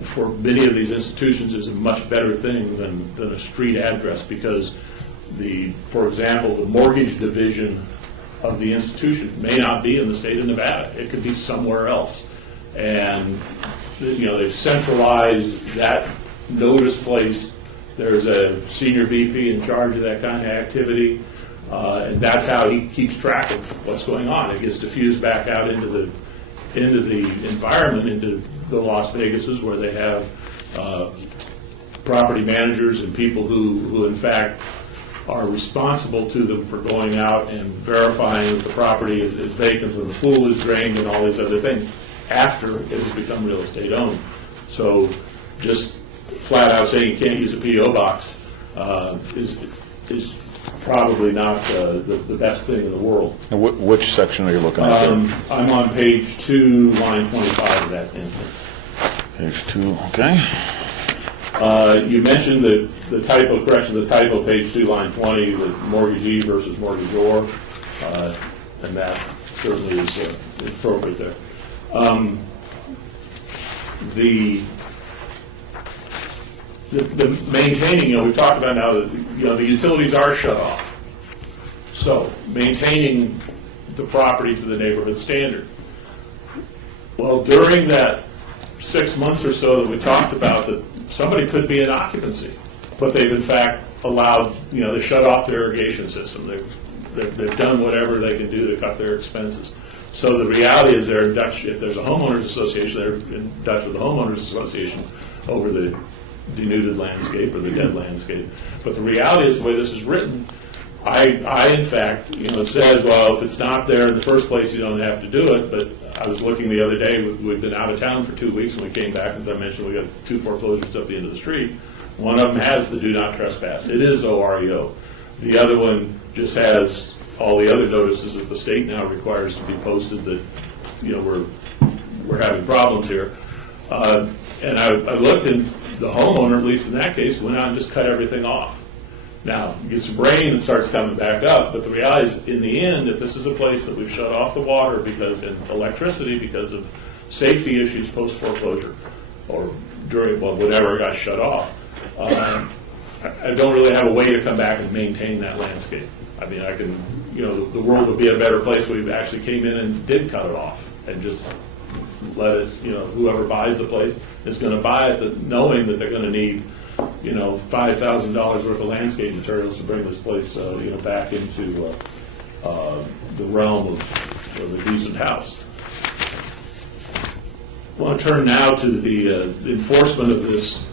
for many of these institutions is a much better thing than a street address, because for example, the mortgage division of the institution may not be in the state of Nevada. It could be somewhere else. And they've centralized that notice place. There's a senior VP in charge of that kind of activity, and that's how he keeps track of what's going on. It gets diffused back out into the environment, into the Las Vegases, where they have property managers and people who in fact are responsible to them for going out and verifying that the property is vacant when the pool is drained and all these other things after it has become real estate owned. So just flat out saying you can't use a P.O. box is probably not the best thing in the world. And which section are you looking at? I'm on page 2, line 25 of that instance. Page 2, okay. You mentioned the typo correction, the typo, page 2, line 20, the mortgagee versus mortgagor, and that certainly is appropriate there. The maintaining, we've talked about now that the utilities are shut off. So maintaining the property to the neighborhood standard. Well, during that 6 months or so that we talked about, that somebody could be in occupancy, but they've in fact allowed, they shut off their irrigation system. They've done whatever they can do to cut their expenses. So the reality is they're in Dutch, if there's a homeowners association, they're in Dutch with the homeowners association over the denuded landscape or the dead landscape. But the reality is the way this is written, I in fact, it says, well, if it's not there in the first place, you don't have to do it. But I was looking the other day, we've been out of town for 2 weeks, and we came back, as I mentioned, we got 2 foreclosures up the end of the street. One of them has the do not trespass. It is OREO. The other one just has all the other notices that the state now requires to be posted that, we're having problems here. And I looked, and the homeowner, at least in that case, went out and just cut everything off. Now, it gets rain and starts coming back up, but the reality is, in the end, if this is a place that we've shut off the water and electricity because of safety issues post-foreclosure, or during, whatever got shut off, I don't really have a way to come back and maintain that landscape. I mean, I can, the world would be a better place if we actually came in and did cut it off and just let it, whoever buys the place is going to buy it, knowing that they're going to need, $5,000 worth of landscape materials to bring this place, back into the realm of a decent house. I want to turn now to the enforcement of this.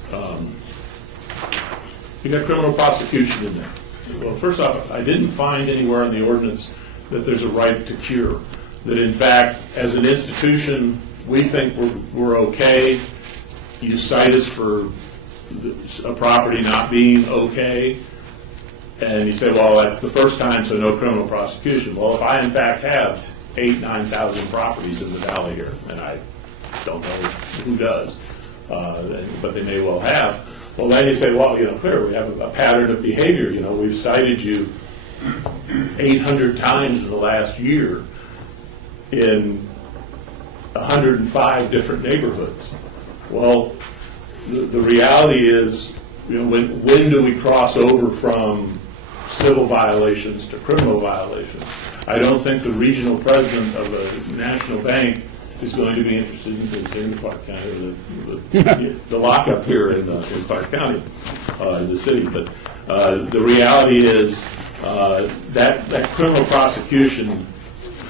You got criminal prosecution in there. Well, first off, I didn't find anywhere in the ordinance that there's a right to cure. That in fact, as an institution, we think we're okay. You cite us for a property not being okay, and you say, well, that's the first time, so no criminal prosecution. Well, if I in fact have 8,000, 9,000 properties in the valley here, and I don't know who does, but they may well have, well, then you say, well, clear, we have a pattern of behavior. We've cited you 800 times in the last year in 105 different neighborhoods. Well, the reality is, when do we cross over from civil violations to criminal violations? I don't think the regional president of a national bank is going to be interested in visiting Clark County, the lockup here in Clark County, in the city. But the reality is that criminal prosecution,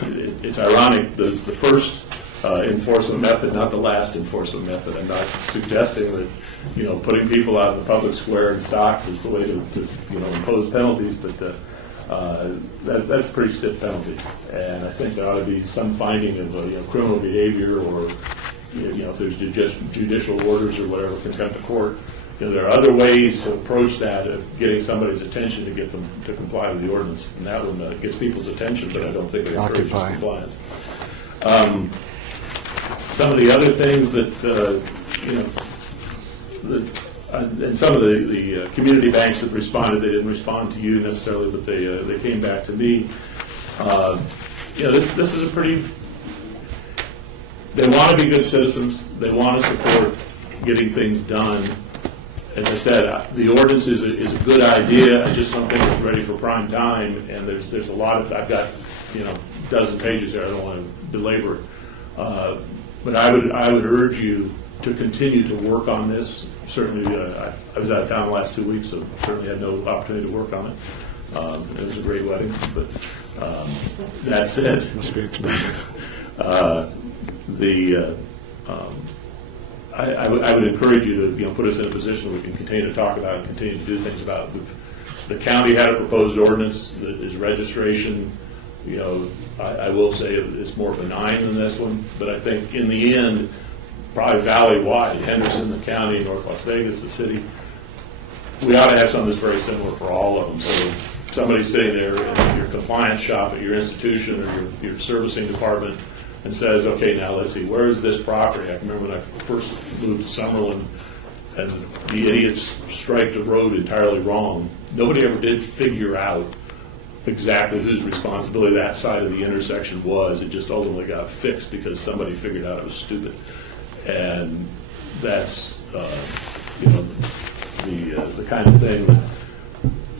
it's ironic that it's the first enforcement method, not the last enforcement method. I'm not suggesting that putting people out in the public square in stocks is the way to impose penalties, but that's a pretty stiff penalty. And I think there ought to be some finding of criminal behavior, or if there's judicial orders or whatever, contempt of court. There are other ways to approach that of getting somebody's attention to get them to comply with the ordinance, and that one gets people's attention, but I don't think it encourages compliance. Some of the other things that and some of the community banks that responded, they didn't respond to you necessarily, but they came back to me. This is a pretty. They want to be good citizens. They want to support getting things done. As I said, the ordinance is a good idea. I just don't think it's ready for prime time. And there's a lot of. I've got a dozen pages here. I don't want to belabor it. But I would urge you to continue to work on this. Certainly, I was out of town the last 2 weeks, so certainly had no opportunity to work on it. It was a great wedding, but that said, Must be expensive. I would encourage you to put us in a position where we can continue to talk about it and continue to do things about it. The county had a proposed ordinance that is registration. I will say it's more benign than this one, but I think in the end, probably valley-wide, Henderson, the county, North Las Vegas, the city, we ought to have something that's very similar for all of them. So if somebody's sitting there in your compliance shop at your institution or your servicing department and says, okay, now let's see, where is this property? I can remember when I first moved to Summerlin and the idiots striped the road entirely wrong. Nobody ever did figure out exactly whose responsibility that side of the intersection was. It just ultimately got fixed because somebody figured out it was stupid. And that's the kind of thing that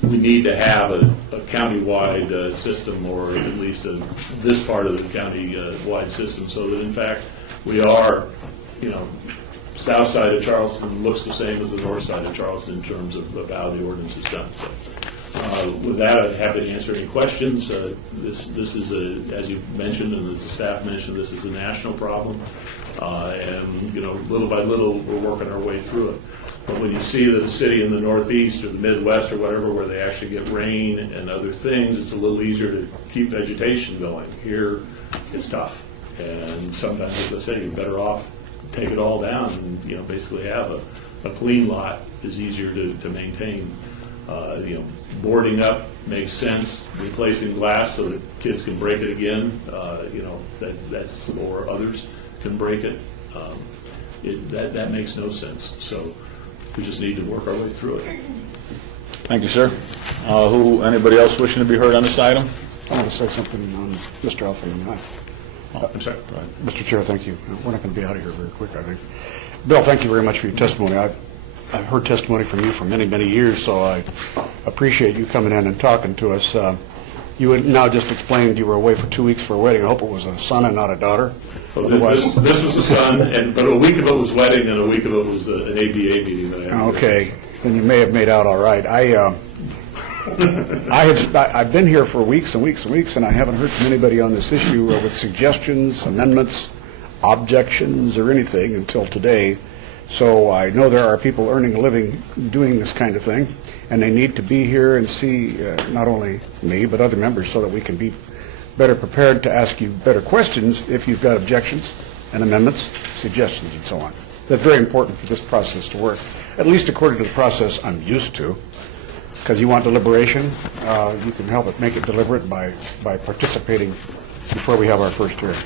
we need to have a county-wide system, or at least this part of the county-wide system, so that in fact we are, south side of Charleston looks the same as the north side of Charleston in terms of how the ordinance is done. So, with that, I'd happy to answer any questions. This is as you mentioned, and as the staff mentioned, this is a national problem, and little by little we're working our way through it. But when you see that a city in the Northeast or the Midwest or whatever, where they actually get rain and other things, it's a little easier to keep vegetation going. Here, it's tough, and sometimes, as I say, you're better off take it all down and basically have a clean lot is easier to maintain. Boarding up makes sense. Replacing glass so that kids can break it again, that's or others can break it. That makes no sense. So we just need to work our way through it. Thank you, sir. Anybody else wishing to be heard on this item? I want to say something on Mr. Alford. I'm sorry. Go ahead. Mr. Chair, thank you. We're not going to be out of here very quick, I think. Bill, thank you very much for your testimony. I've heard testimony from you for many, many years, so I appreciate you coming in and talking to us. You had now just explained you were away for 2 weeks for a wedding. I hope it was a son and not a daughter. Well, this was a son, but a week of it was wedding, and a week of it was an ABA meeting that I had. Okay, then you may have made out all right. I've been here for weeks and weeks and weeks, and I haven't heard from anybody on this issue with suggestions, amendments, objections, or anything until today. So I know there are people earning a living doing this kind of thing, and they need to be here and see not only me, but other members, so that we can be better prepared to ask you better questions if you've got objections and amendments, suggestions, and so on. That's very important for this process to work, at least according to the process I'm used to. Because you want deliberation, you can help it, make it deliberate by participating before we have our first hearings.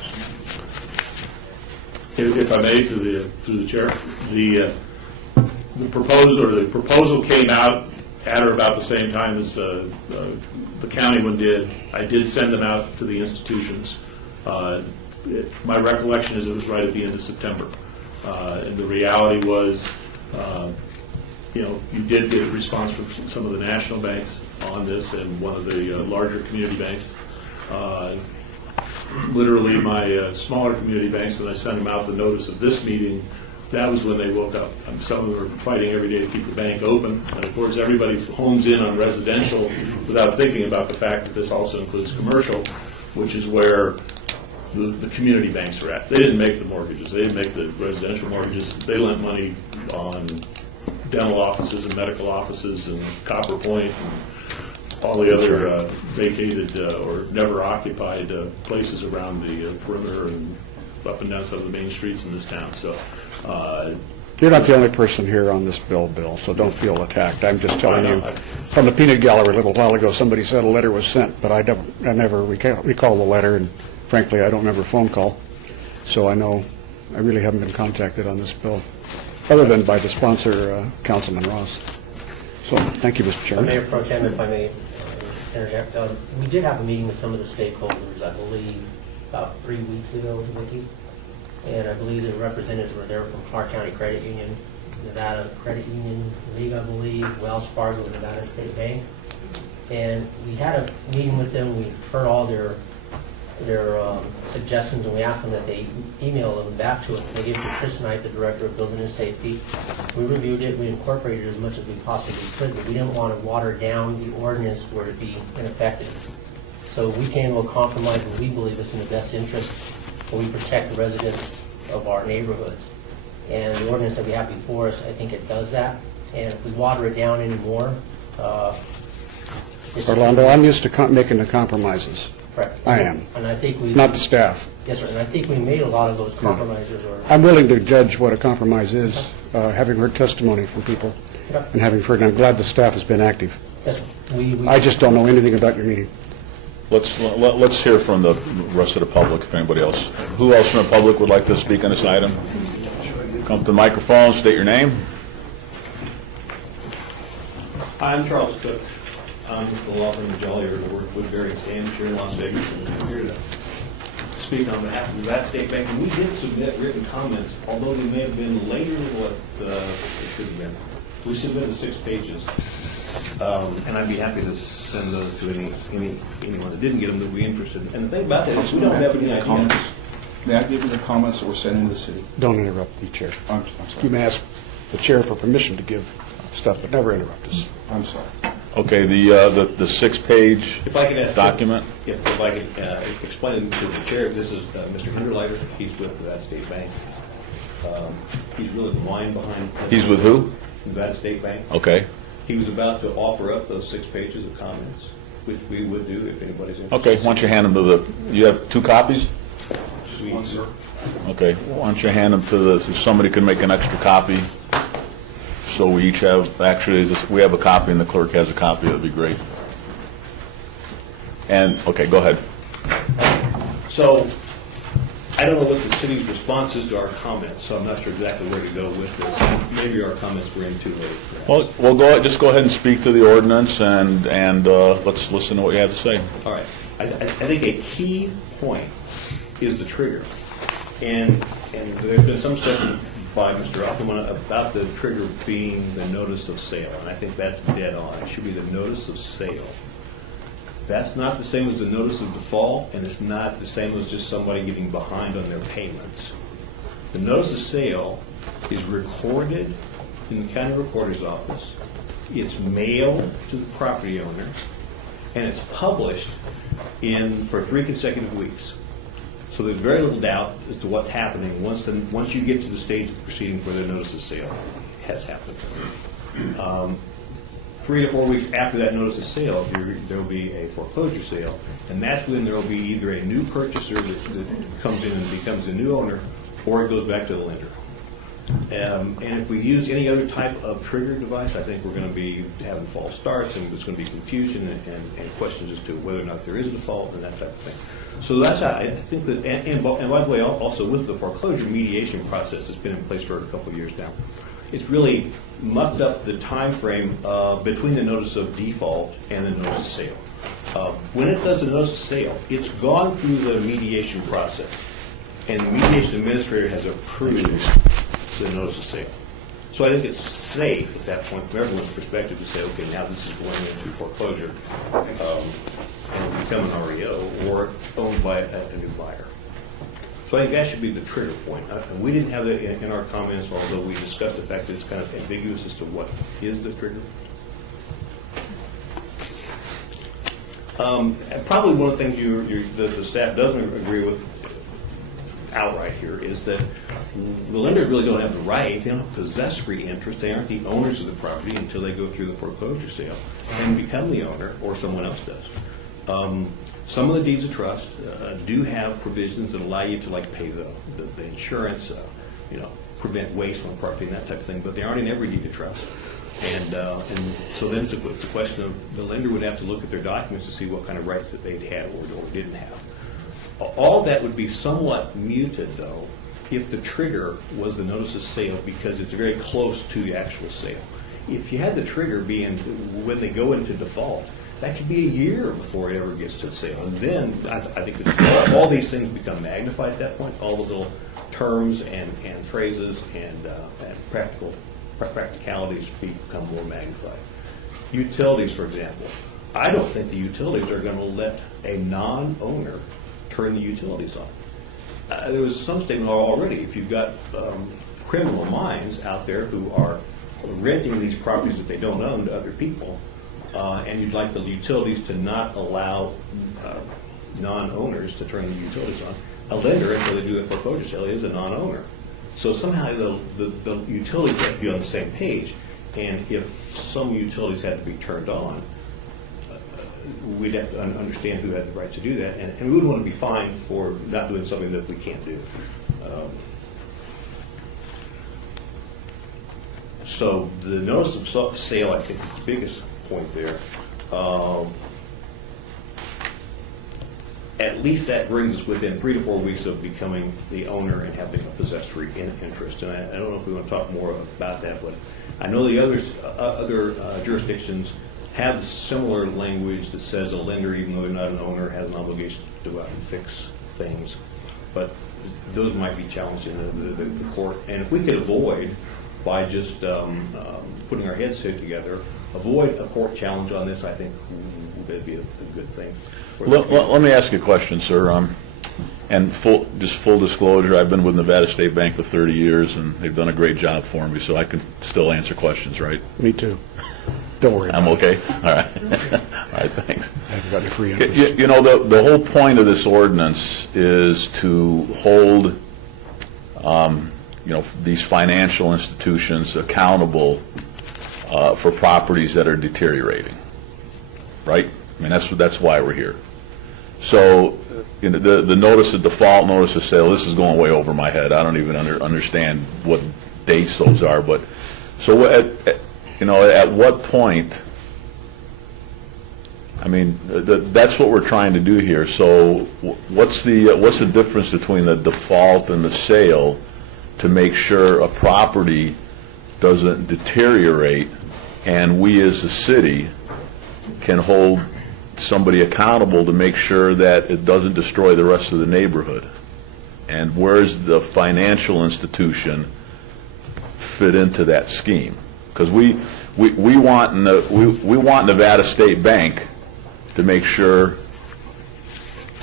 If I may, through the chair, the proposal came out at or about the same time as the county one did. I did send them out to the institutions. My recollection is it was right at the end of September. And the reality was, you did get a response from some of the national banks on this and one of the larger community banks. Literally, my smaller community banks, when I sent them out the notice of this meeting, that was when they woke up. Some of them were fighting every day to keep the bank open. And of course, everybody homes in on residential without thinking about the fact that this also includes commercial, which is where the community banks are at. They didn't make the mortgages. They didn't make the residential mortgages. They lent money on dental offices and medical offices and Copper Point and all the other vacated or never occupied places around the perimeter and up and down some of the main streets in this town. So You're not the only person here on this bill, so don't feel attacked. I'm just telling you, from the peanut gallery a little while ago, somebody said a letter was sent, but I never recall the letter, and frankly, I don't remember a phone call. So I know I really haven't been contacted on this bill, other than by the sponsor, Councilman Ross. So, thank you, Mr. Chairman. Mayor Pro Tem, if I may interject, we did have a meeting with some of the stakeholders, I believe, about 3 weeks ago, Vicki, and I believe the representatives were there from Clark County Credit Union, Nevada Credit Union League, I believe, Wells Fargo, Nevada State Bank, and we had a meeting with them. We heard all their suggestions, and we asked them that they email them back to us. And they gave it to Chris Knight, the Director of Building and Safety. We reviewed it, we incorporated as much as we possibly could, but we didn't want to water down the ordinance where it be ineffective. So we came to a compromise, and we believe it's in the best interest where we protect the residents of our neighborhoods. And the ordinance that we have before us, I think it does that. And if we water it down anymore, it's just- Orlando, I'm used to making the compromises. Correct. I am. And I think we... Not the staff. Yes, sir, and I think we made a lot of those compromises. I'm willing to judge what a compromise is, having heard testimony from people and having heard, and I'm glad the staff has been active. Yes, sir. We I just don't know anything about your meeting. Let's hear from the rest of the public, if anybody else. Who else from the public would like to speak on this item? Come to the microphone, state your name. I'm Charles Cook. I'm with the law firm of Jolly to work with Barry Standish here in Las Vegas, and I'm here to speak on behalf of the Nevada State Bank. And we did submit written comments, although they may have been later than what it should have been. We submitted 6 pages, and I'd be happy to send those to anyone that didn't get them that would be interested. And the thing about that is we don't have any idea. May I give you the comments that were sent into the city? Don't interrupt the chair. I'm You sorry. may ask the chair for permission to give stuff, but never interrupt us. I'm sorry. Okay, the 6-page If I could ask, document. If I could explain to the chair, this is Mr. Hunderleiter. He's with Nevada State Bank. He's really the mind behind. He's with who? Nevada State Bank. Okay. He was about to offer up those 6 pages of comments, which we would do if anybody's interested. Okay, why don't you hand them to you have 2 copies? Sweet, sir. Okay, why don't you hand them to so somebody can make an extra copy? So we each have, actually, we have a copy and the clerk has a copy, that'd be great. And, okay, go ahead. So, I don't know what the city's response is to our comments, so I'm not sure exactly where to go with this. Maybe our comments were in too late. perhaps. Well, just go ahead and speak to the ordinance and let's listen to what you have to say. All right. I think a key point is the trigger. And there's been some discussion by Mr. Opperman about the trigger being the notice of sale, and I think that's dead on. It should be the notice of sale. That's not the same as the notice of default, and it's not the same as just somebody getting behind on their payments. The notice of sale is recorded in the county recorder's office. It's mailed to the property owner, and it's published for 3 consecutive weeks. So there's very little doubt as to what's happening once you get to the stage of the proceeding where the notice of sale has happened. 3 to 4 weeks after that notice of sale, there will be a foreclosure sale, and that's when there will be either a new purchaser that comes in and becomes a new owner, or it goes back to the lender. And if we use any other type of trigger device, I think we're going to be having false starts, and there's going to be confusion and questions as to whether or not there is a default and that type of thing. So that's how I think that, and by the way, also with the foreclosure mediation process that's been in place for a couple of years now, it's really mucked up the time frame between the notice of default and the notice of sale. When it does the notice of sale, it's gone through the mediation process, and the mediation administrator has approved the notice of sale. So I think it's safe at that point from everyone's perspective to say, okay, now this is going into foreclosure and become an REO or owned by a new buyer. So I think that should be the trigger point. We didn't have that in our comments, although we discussed the fact that it's kind of ambiguous as to what is the trigger. And probably one of the things the staff doesn't agree with outright here is that the lenders really don't have the right, they don't have possessory interest, they aren't the owners of the property until they go through the foreclosure sale and become the owner, or someone else does. Some of the deeds of trust do have provisions that allow you to pay the insurance, prevent waste on property and that type of thing, but they aren't in every deed of trust. And so then it's a question of the lender would have to look at their documents to see what kind of rights that they'd had or didn't have. All that would be somewhat muted, though, if the trigger was the notice of sale, because it's very close to the actual sale. If you had the trigger being when they go into default, that could be a year before it ever gets to the sale. And then I think all these things become magnified at that point, all the little terms and phrases and practicalities become more magnified. Utilities, for example. I don't think the utilities are going to let a non-owner turn the utilities on. There was some statement already, if you've got criminal minds out there who are renting these properties that they don't own to other people, and you'd like the utilities to not allow non-owners to turn the utilities on, a lender, until they do the foreclosure sale, is a non-owner. So somehow the utilities have to be on the same page, and if some utilities had to be turned on, we'd have to understand who had the right to do that, and we wouldn't want to be fined for not doing something that we can't do. So the notice of sale, I think, is the biggest point there. At least that brings us within 3 to 4 weeks of becoming the owner and having a possessory interest. And I don't know if we want to talk more about that, but I know the other jurisdictions have similar language that says a lender, even though they're not an owner, has an obligation to go out and fix things. But those might be challenged in the court. And if we could avoid, by just putting our heads together, avoid a court challenge on this, I think would be a good thing. Let me ask you a question, sir. And full disclosure, I've been with Nevada State Bank for 30 years, and they've done a great job for me, so I can still answer questions, right? Me too. Don't worry about I'm it. okay? All right. All right, thanks. I've got any free interest. You know, the whole point of this ordinance is to hold, these financial institutions accountable for properties that are deteriorating, right? I mean, that's why we're here. So, the notice of default, notice of sale, this is going way over my head. I don't even understand what dates those are. But so, at what point? I mean, that's what we're trying to do here. So, what's the difference between the default and the sale to make sure a property doesn't deteriorate, and we as a city can hold somebody accountable to make sure that it doesn't destroy the rest of the neighborhood? And where's the financial institution fit into that scheme? Because we want Nevada State Bank to make sure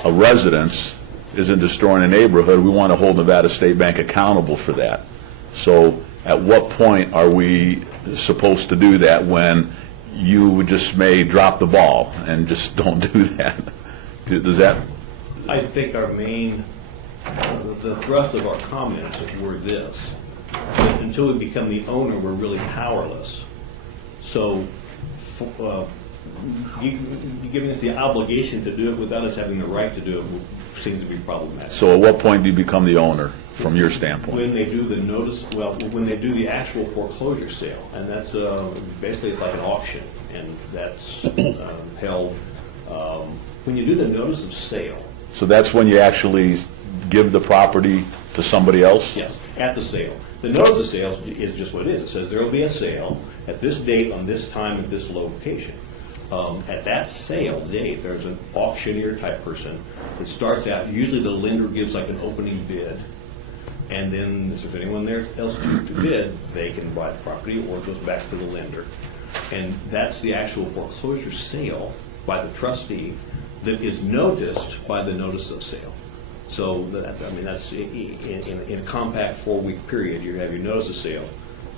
a residence isn't destroying a neighborhood. We want to hold Nevada State Bank accountable for that. So at what point are we supposed to do that when you just may drop the ball and just don't do that? Does that, I think our main, the thrust of our comments were this: that until we become the owner, we're really powerless. So, giving us the obligation to do it without us having the right to do it seems to be problematic. so at what point do you become the owner, from your standpoint? When they do the notice, well, when they do the actual foreclosure sale, and that's basically it's like an auction, and that's held. When you do the notice of sale, So that's when you actually give the property to somebody else? yes, at the sale. The notice of sale is just what it is. It says there will be a sale at this date on this time at this location. At that sale date, there's an auctioneer type person. It starts out, usually the lender gives like an opening bid, and then if anyone there else chooses to bid, they can buy the property or it goes back to the lender. And that's the actual foreclosure sale by the trustee that is noticed by the notice of sale. So, that's in a compact 4-week period, you have your notice of sale,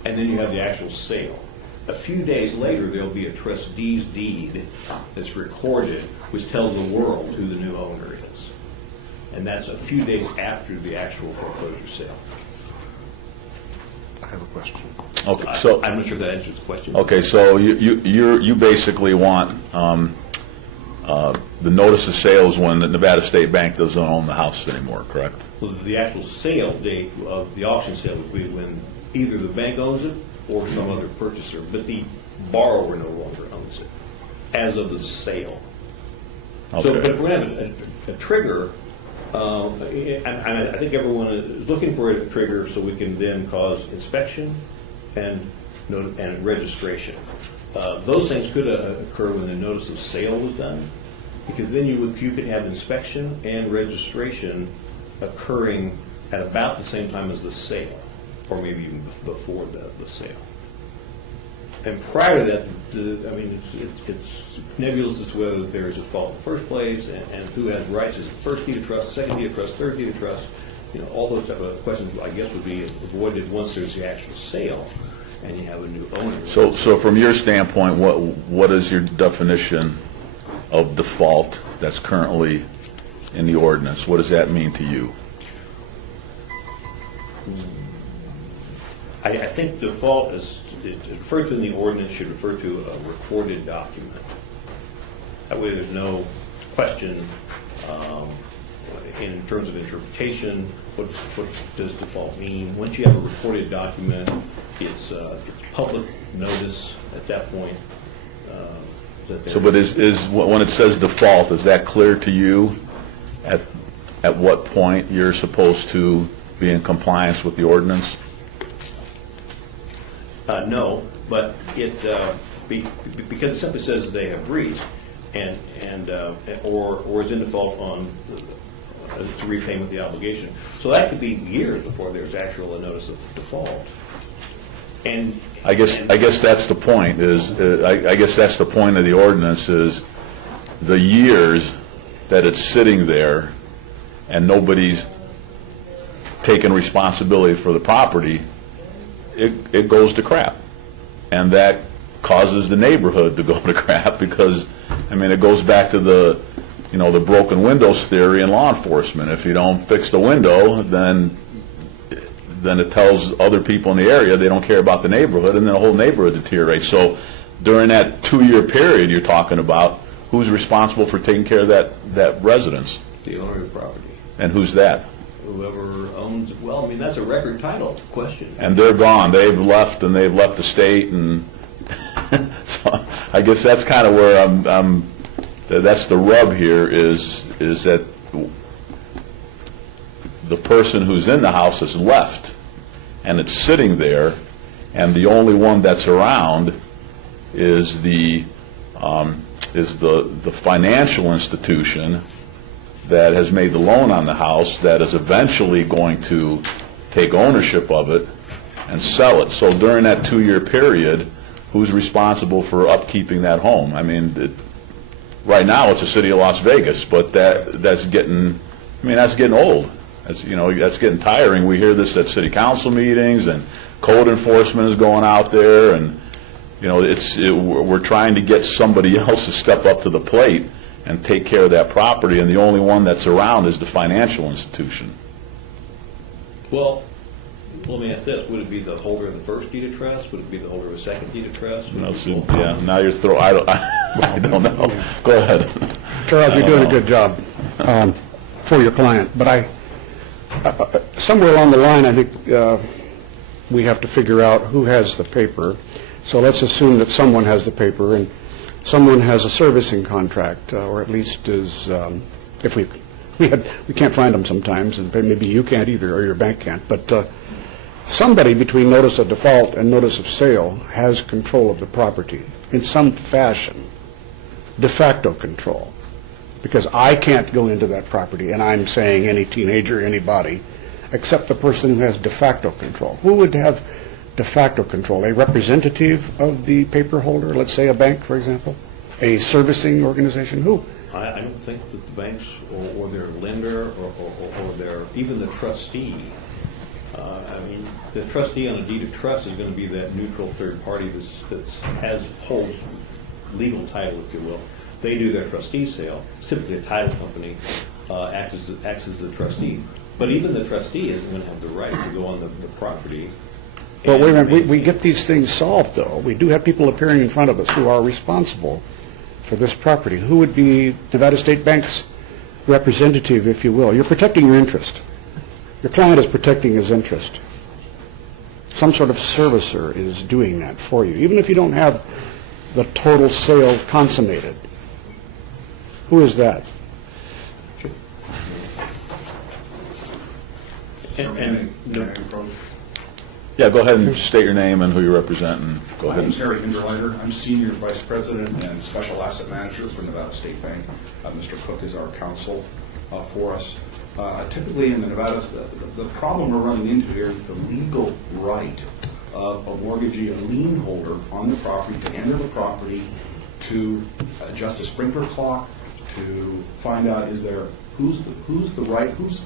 and then you have the actual sale. A few days later, there'll be a trustee's deed that's recorded, which tells the world who the new owner is. And that's a few days after the actual foreclosure sale. I have a question. Okay, so, I'm not sure if that answers the question. okay, so you basically want the notice of sales when the Nevada State Bank doesn't own the house anymore, correct? Well, the actual sale date of the auction sale would be when either the bank owns it or some other purchaser, but the borrower no longer owns it as of the sale. So, Okay. but if we're going to have a trigger, and I think everyone is looking for a trigger so we can then cause inspection and registration. Those things could occur when the notice of sale was done, because then you could have inspection and registration occurring at about the same time as the sale, or maybe even before the sale. And prior to that, it's nebulous as to whether there is a fault in the first place and who has rights. Is it first deed of trust, second deed of trust, third deed of trust? All those type of questions, I guess, would be avoided once there's the actual sale and you have a new owner. So from your standpoint, what is your definition of default that's currently in the ordinance? What does that mean to you? I think default is referred to in the ordinance should refer to a recorded document. That way there's no question in terms of interpretation, what does default mean? Once you have a recorded document, it's public notice at that point. So, but is when it says default, is that clear to you at what point you're supposed to be in compliance with the ordinance? No, but because it simply says they have breached or is in default on to repayment the obligation. So that could be years before there's actual notice of default. And I guess that's the point. I guess that's the point of the ordinance is the years that it's sitting there and nobody's taking responsibility for the property. It goes to crap, and that causes the neighborhood to go to crap because, it goes back to the broken windows theory in law enforcement. If you don't fix the window, then it tells other people in the area they don't care about the neighborhood, and then the whole neighborhood deteriorates. So during that 2-year period you're talking about, who's responsible for taking care of that residence? the owner of the property. And who's that? Whoever owns, well, that's a record title question. And they're gone. They've left the state, and so I guess that's kind of where that's the rub here is that the person who's in the house has left, and it's sitting there, and the only one that's around is the financial institution that has made the loan on the house that is eventually going to take ownership of it and sell it. So during that 2-year period, who's responsible for upkeeping that home? Right now it's the city of Las Vegas, but that's getting old. That's, that's getting tiring. We hear this at city council meetings, and code enforcement is going out there, and, we're trying to get somebody else to step up to the plate and take care of that property, and the only one that's around is the financial institution. Well, let me ask this, would it be the holder of the first deed of trust? Would it be the holder of the second deed of trust? Now you're throwing, I don't know. Go ahead. Charles, you're doing a good job for your client, but somewhere along the line, I think we have to figure out who has the paper. So let's assume that someone has the paper and someone has a servicing contract, or at least is, if we can't find them sometimes, and maybe you can't either, or your bank can't, but somebody between notice of default and notice of sale has control of the property in some fashion, de facto control. Because I can't go into that property, and I'm saying any teenager, anybody, except the person who has de facto control. Who would have de facto control? A representative of the paper holder, let's say a bank, for example? A servicing organization? Who? I don't think that the banks or their lender or their, even the trustee, the trustee on a deed of trust is going to be that neutral third party that holds legal title, if you will. They do their trustee sale. Typically, a title company acts as the trustee. But even the trustee isn't going to have the right to go on the property. Well, wait a minute. We get these things solved, though. We do have people appearing in front of us who are responsible for this property. Who would be Nevada State Bank's representative, if you will? You're protecting your interest. Your client is protecting his interest. Some sort of servicer is doing that for you, even if you don't have the total sale consummated. Who is that? Yeah, go ahead and state your name and who you represent, and go My ahead. name is Harry Hinderleiter. I'm Senior Vice President and Special Asset Manager for Nevada State Bank. Mr. Cook is our counsel for us. Typically in the Nevadas, the problem we're running into here is the legal right of a mortgagee, a lien holder on the property, to enter the property, to adjust a sprinkler clock, to find out who's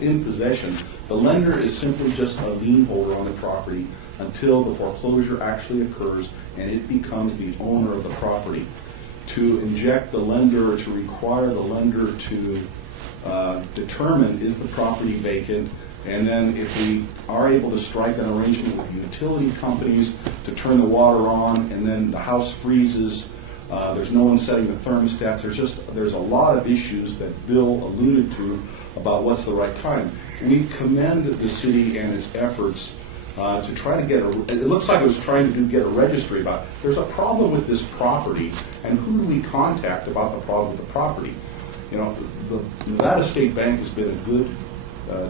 in possession. The lender is simply just a lien holder on the property until the foreclosure actually occurs and it becomes the owner of the property. To inject the lender, to require the lender to determine is the property vacant, and then if we are able to strike an arrangement with utility companies to turn the water on, and then the house freezes, there's no one setting the thermostats. There's a lot of issues that Bill alluded to about what's the right time. We commend the city and its efforts to try to get it looks like it was trying to get a registry about there's a problem with this property, and who do we contact about the problem with the property? The Nevada State Bank has been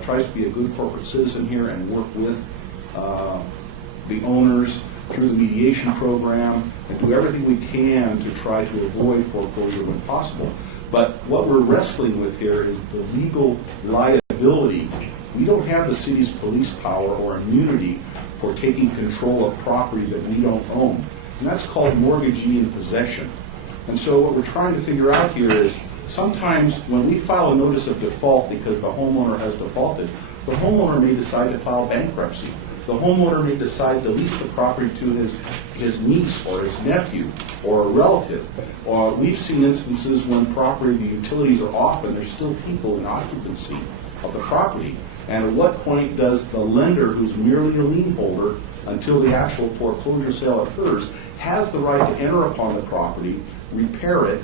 tries to be a good corporate citizen here and work with the owners through the mediation program and do everything we can to try to avoid foreclosure when possible. But what we're wrestling with here is the legal liability. We don't have the city's police power or immunity for taking control of property that we don't own. And that's called mortgagee in possession. And so what we're trying to figure out here is sometimes when we file a notice of default because the homeowner has defaulted, the homeowner may decide to file bankruptcy. The homeowner may decide to lease the property to his niece or his nephew or a relative. Or we've seen instances when the utilities are off and there's still people in occupancy of the property. And at what point does the lender, who's merely a lien holder until the actual foreclosure sale occurs, has the right to enter upon the property, repair it,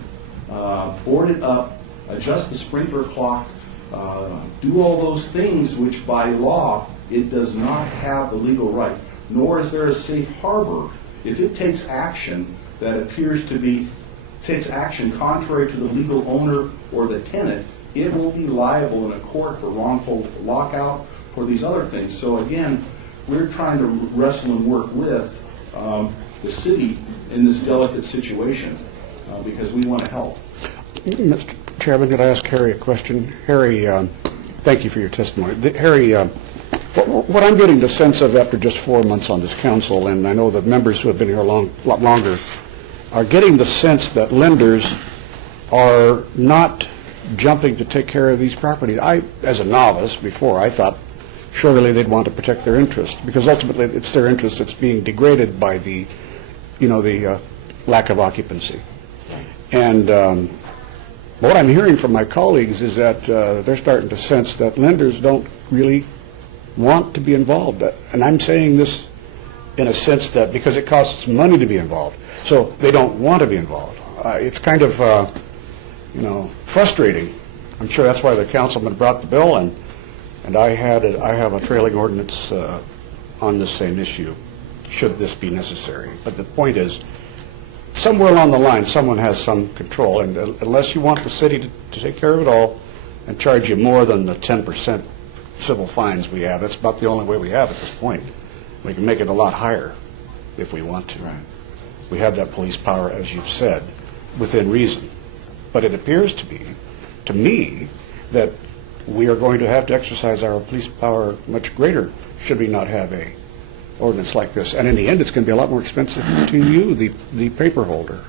board it up, adjust the sprinkler clock, do all those things which by law it does not have the legal right, nor is there a safe harbor. If it takes action that appears to be, takes action contrary to the legal owner or the tenant, it will be liable in a court for wrongful lockout, for these other things. So again, we're trying to wrestle and work with the city in this delicate situation because we want to help. Mr. Chairman, could I ask Harry a question? Harry, thank you for your testimony. Harry, what I'm getting the sense of after just 4 months on this council, and I know the members who have been here a lot longer, are getting the sense that lenders are not jumping to take care of these properties. I, as a novice before, I thought surely they'd want to protect their interest, because ultimately it's their interest that's being degraded by the, the lack of occupancy. And what I'm hearing from my colleagues is that they're starting to sense that lenders don't really want to be involved. And I'm saying this in a sense that because it costs money to be involved, so they don't want to be involved. It's kind of, frustrating. I'm sure that's why the councilman brought the bill, and I have a trailing ordinance on this same issue, should this be necessary. But the point is, somewhere along the line, someone has some control, and unless you want the city to take care of it all and charge you more than the 10% civil fines we have, that's about the only way we have at this point. We can make it a lot higher if we want to. Right. We have that police power, as you've said, within reason. But it appears to me, that we are going to have to exercise our police power much greater should we not have a ordinance like this. And in the end, it's going to be a lot more expensive to you, the paper holder.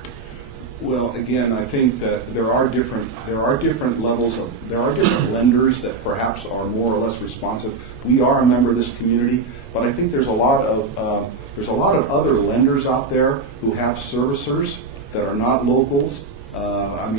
Well, again, I think that there are different levels of, there are different lenders that perhaps are more or less responsive. We are a member of this community, but I think there's a lot of other lenders out there who have servicers that are not locals.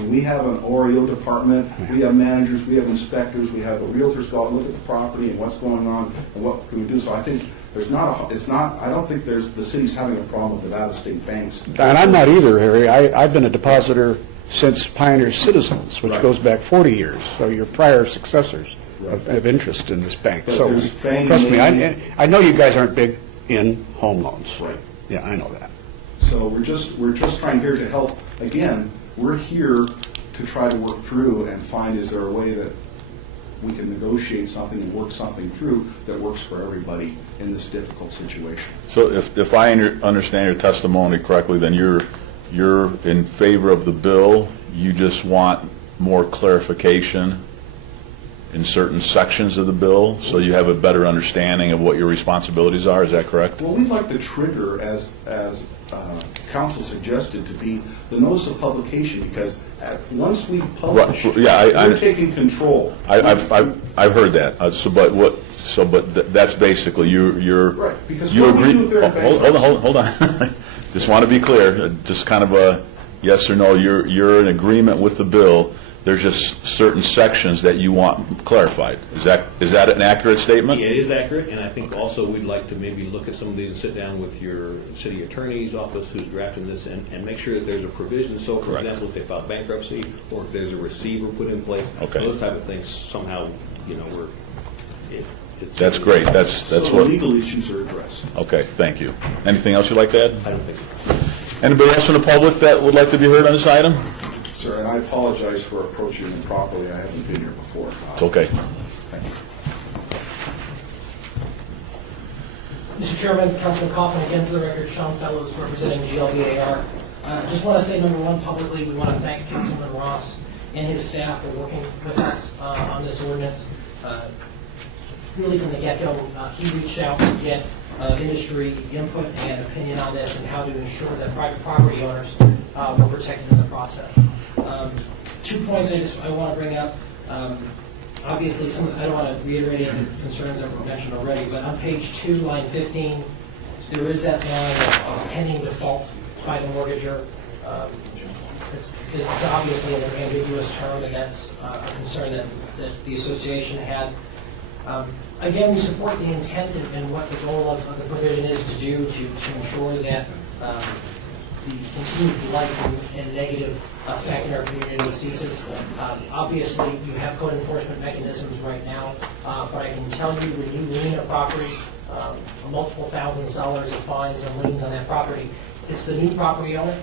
We have an OREO department, we have managers, we have inspectors, we have the realtors go out and look at the property and what's going on and what can we do. So I think I don't think the city's having a problem with out-of-state banks. And I'm not either, Harry. I've been a depositor since Pioneer Citizens, which Right. goes back 40 years. So your prior successors Right. have interest in this bank. But So there's Fannie trust me, Mae. I know you guys aren't big in home loans. Right. Yeah, I know that. So we're just trying here to help. Again, we're here to try to work through and find, is there a way that we can negotiate something and work something through that works for everybody in this difficult situation. So if I understand your testimony correctly, then you're in favor of the bill, you just want more clarification in certain sections of the bill, so you have a better understanding of what your responsibilities are, is that correct? Well, we'd like the trigger, as council suggested, to be the notice of publication, because once we publish, Right, yeah, we're taking control. I've heard that, but that's basically, you're... Right, because you what do we agree. do if they're in Hold on. Just want to be clear, just kind of a yes or no, you're in agreement with the bill, there's just certain sections that you want clarified. Is that an accurate statement? Yeah, it is accurate, and I think also we'd like to maybe look at some of these and sit down with your city attorney's office who's drafting this and make sure that there's a provision. So, for Correct. example, if they file bankruptcy or if there's a receiver put in place, Okay. those type of things, somehow, That's great, that's So the what... legal issues are addressed. Okay, thank you. Anything else you'd like to add? I don't think so. Anybody else in the public that would like to be heard on this item? Sir, and I apologize for approaching it improperly. I haven't been here before. It's okay. Thank you. Mr. Chairman, Councilman Coffin, again for the record, Sean Fellows representing GLBAR. Just want to say, number one, publicly, we want to thank Councilman Ross and his staff for working with us on this ordinance. Really from the get-go, he reached out to get industry input and opinion on this and how to ensure that private property owners were protected in the process. 2 points I want to bring up. Obviously, I don't want to reiterate any concerns that were mentioned already, but on page 2, line 15, there is that line of pending default by the mortgager. It's obviously an ambiguous term, and that's a concern that the association had. Again, we support the intent and what the goal of the provision is to do to ensure that the continued blight and negative effect in our community ceases. Obviously, you have code enforcement mechanisms right now, but I can tell you when you lien a property, multiple thousands of dollars of fines and liens on that property, it's the new property owner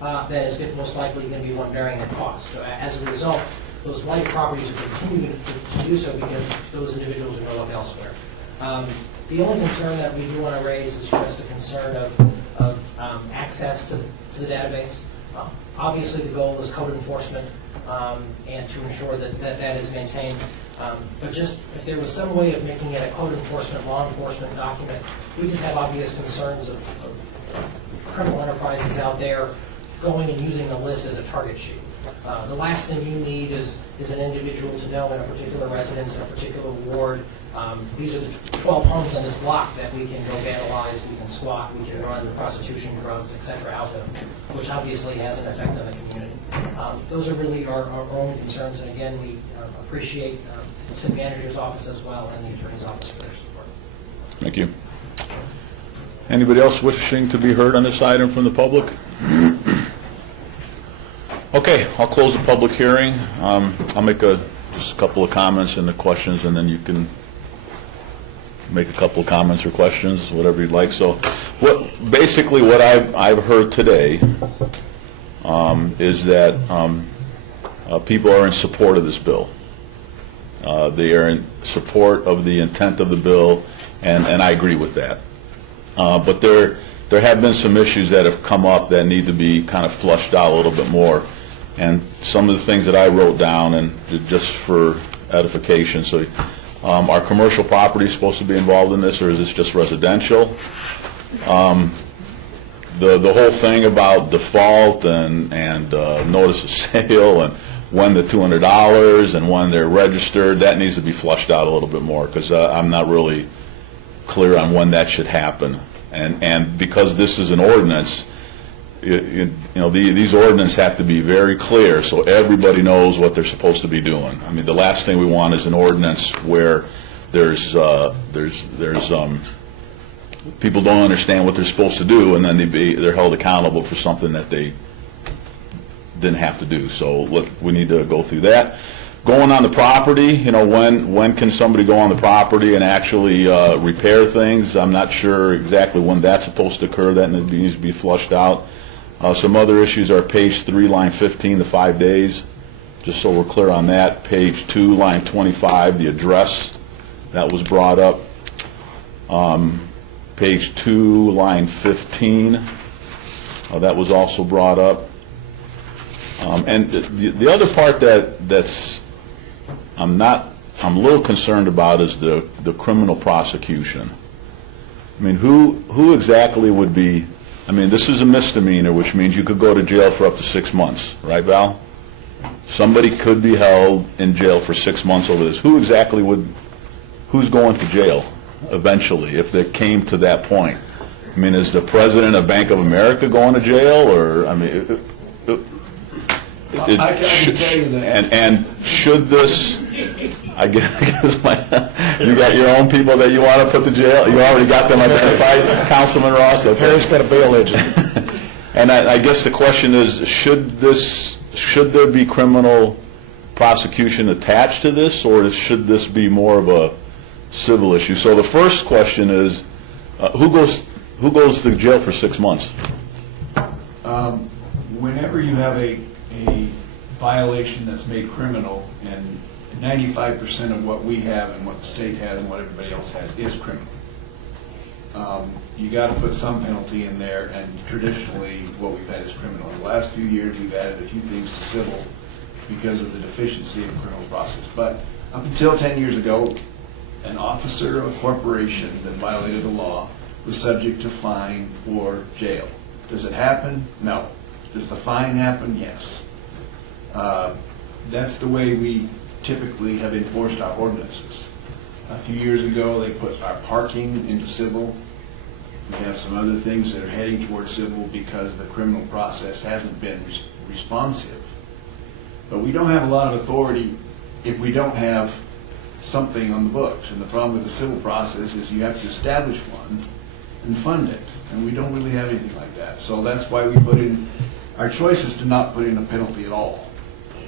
that is most likely going to be one bearing that cost. So as a result, those blighted properties will continue to do so because those individuals are going to look elsewhere. The only concern that we do want to raise is just a concern of access to the database. Obviously, the goal is code enforcement and to ensure that is maintained. But just if there was some way of making it a code enforcement, law enforcement document, we just have obvious concerns of criminal enterprises out there going and using the list as a target sheet. The last thing you need is an individual to know in a particular residence, in a particular ward, these are the 12 homes on this block that we can go vandalize, we can squat, we can run prostitution, drugs, et cetera, out of, which obviously has an effect on the community. Those are really our own concerns, and again, we appreciate the city manager's office as well and the attorney's office for their support. Thank you. Anybody else wishing to be heard on this item from the public? Okay, I'll close the public hearing. I'll make just a couple of comments and the questions, and then you can make a couple of comments or questions, whatever you'd like. So, basically what I've heard today is that people are in support of this bill. They are in support of the intent of the bill, and I agree with that. But there have been some issues that have come up that need to be kind of flushed out a little bit more. And some of the things that I wrote down, and just for edification, so are commercial properties supposed to be involved in this, or is this just residential? The whole thing about default and notice of sale and when the $200 and when they're registered, that needs to be flushed out a little bit more, because I'm not really clear on when that should happen. And because this is an ordinance, these ordinances have to be very clear so everybody knows what they're supposed to be doing. I mean, the last thing we want is an ordinance where there's people don't understand what they're supposed to do, and then they're held accountable for something that they didn't have to do. So we need to go through that. Going on the property, when can somebody go on the property and actually repair things? I'm not sure exactly when that's supposed to occur. That needs to be flushed out. Some other issues are page 3, line 15, the 5 days, just so we're clear on that. Page 2, line 25, the address, that was brought up. Page 2, line 15, that was also brought up. And the other part that's I'm a little concerned about is the criminal prosecution. I mean, who exactly would be? I mean, this is a misdemeanor, which means you could go to jail for up to 6 months, right, Val? Somebody could be held in jail for 6 months over this. Who's going to jail eventually if they came to that point? I mean, is the president of Bank of America going to jail, or I mean? I can tell you that. And should this, I guess you got your own people that you want to put to jail? You already got them identified, Councilman Ross? Okay. Harry's got a bail agent. And I guess the question is, should there be criminal prosecution attached to this, or should this be more of a civil issue? So the first question is, who goes to jail for 6 months? Whenever you have a violation that's made criminal, and 95% of what we have and what the state has and what everybody else has is criminal. You got to put some penalty in there, and traditionally what we've had is criminal. In the last few years, we've added a few things to civil because of the deficiency in the criminal process. But up until 10 years ago, an officer of a corporation that violated the law was subject to fine or jail. Does it happen? No. Does the fine happen? Yes. That's the way we typically have enforced our ordinances. A few years ago, they put our parking into civil. We have some other things that are heading towards civil because the criminal process hasn't been responsive. But we don't have a lot of authority if we don't have something on the books. And the problem with the civil process is you have to establish one and fund it. And we don't really have anything like that. So that's why we put in, our choice is to not put in a penalty at all.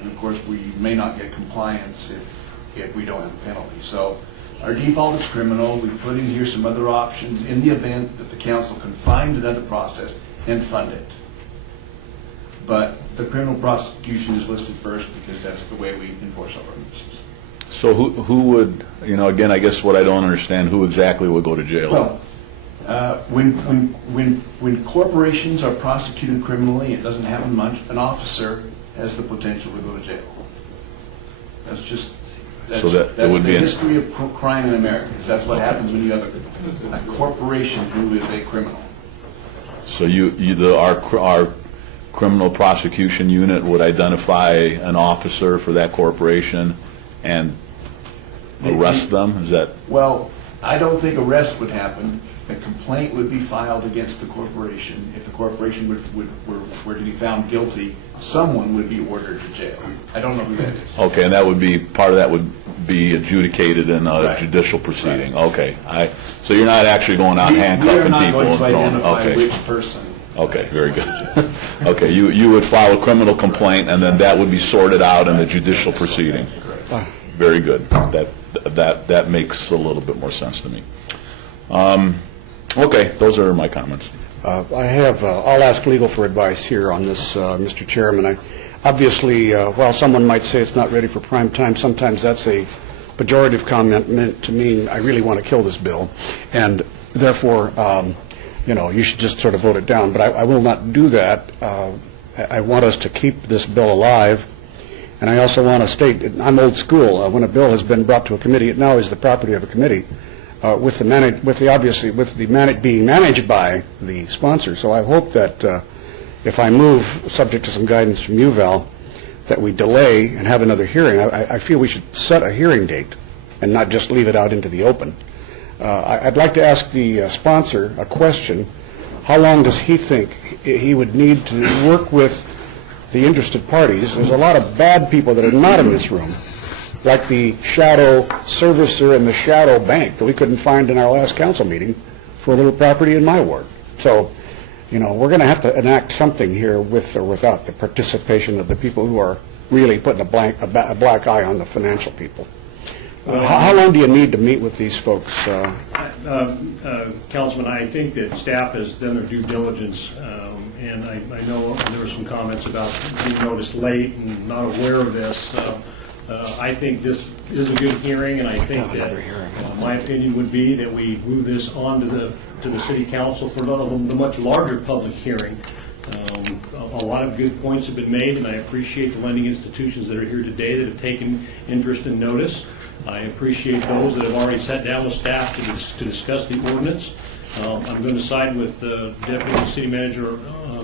And of course, we may not get compliance if we don't have a penalty. So our default is criminal. We put in here some other options in the event that the council can find another process and fund it. But the criminal prosecution is listed first because that's the way we enforce our ordinances. So who would, again, I guess what I don't understand, who exactly would go to jail? Well, when corporations are prosecuted criminally, it doesn't happen much, an officer has the potential to go to jail. That's just, that's the history of crime in America, because that's what happens when you have a corporation who is a criminal. So our criminal prosecution unit would identify an officer for that corporation and arrest them? Is that, Well, I don't think arrest would happen. A complaint would be filed against the corporation. If the corporation were to be found guilty, someone would be ordered to jail. I don't know who that is. okay, and that would be, part of that would be adjudicated in a Right. judicial proceeding? Right. Okay. So you're not actually going out We are handcuffing not people going and to throwing, identify okay. which person. Okay, very good. Okay, you would file a criminal complaint, and then that would be sorted out in a judicial proceeding. Very good. That makes a little bit more sense to me. Okay, those are my comments. I'll ask legal for advice here on this, Mr. Chairman. Obviously, while someone might say it's not ready for prime time, sometimes that's a pejorative comment meant to mean I really want to kill this bill, and therefore, you should just sort of vote it down. But I will not do that. I want us to keep this bill alive, and I also want to state, I'm old school. When a bill has been brought to a committee, it now is the property of a committee, being managed by the sponsor. So I hope that if I move, subject to some guidance from you, Val, that we delay and have another hearing. I feel we should set a hearing date and not just leave it out into the open. I'd like to ask the sponsor a question. How long does he think he would need to work with the interested parties? There's a lot of bad people that are not in this room, like the shadow servicer and the shadow bank that we couldn't find in our last council meeting for a little property in my ward. So, we're going to have to enact something here with or without the participation of the people who are really putting a black eye on the financial people. How long do you need to meet with these folks? Councilman, I think that staff has done their due diligence, and I know there were some comments about being noticed late and not aware of this. I think this is a good hearing, and I think that my opinion would be that we move this on to the city council for the much larger public hearing. A lot of good points have been made, and I appreciate the lending institutions that are here today that have taken interest and notice. I appreciate those that have already sat down with staff to discuss the ordinance. I'm going to side with Deputy City Manager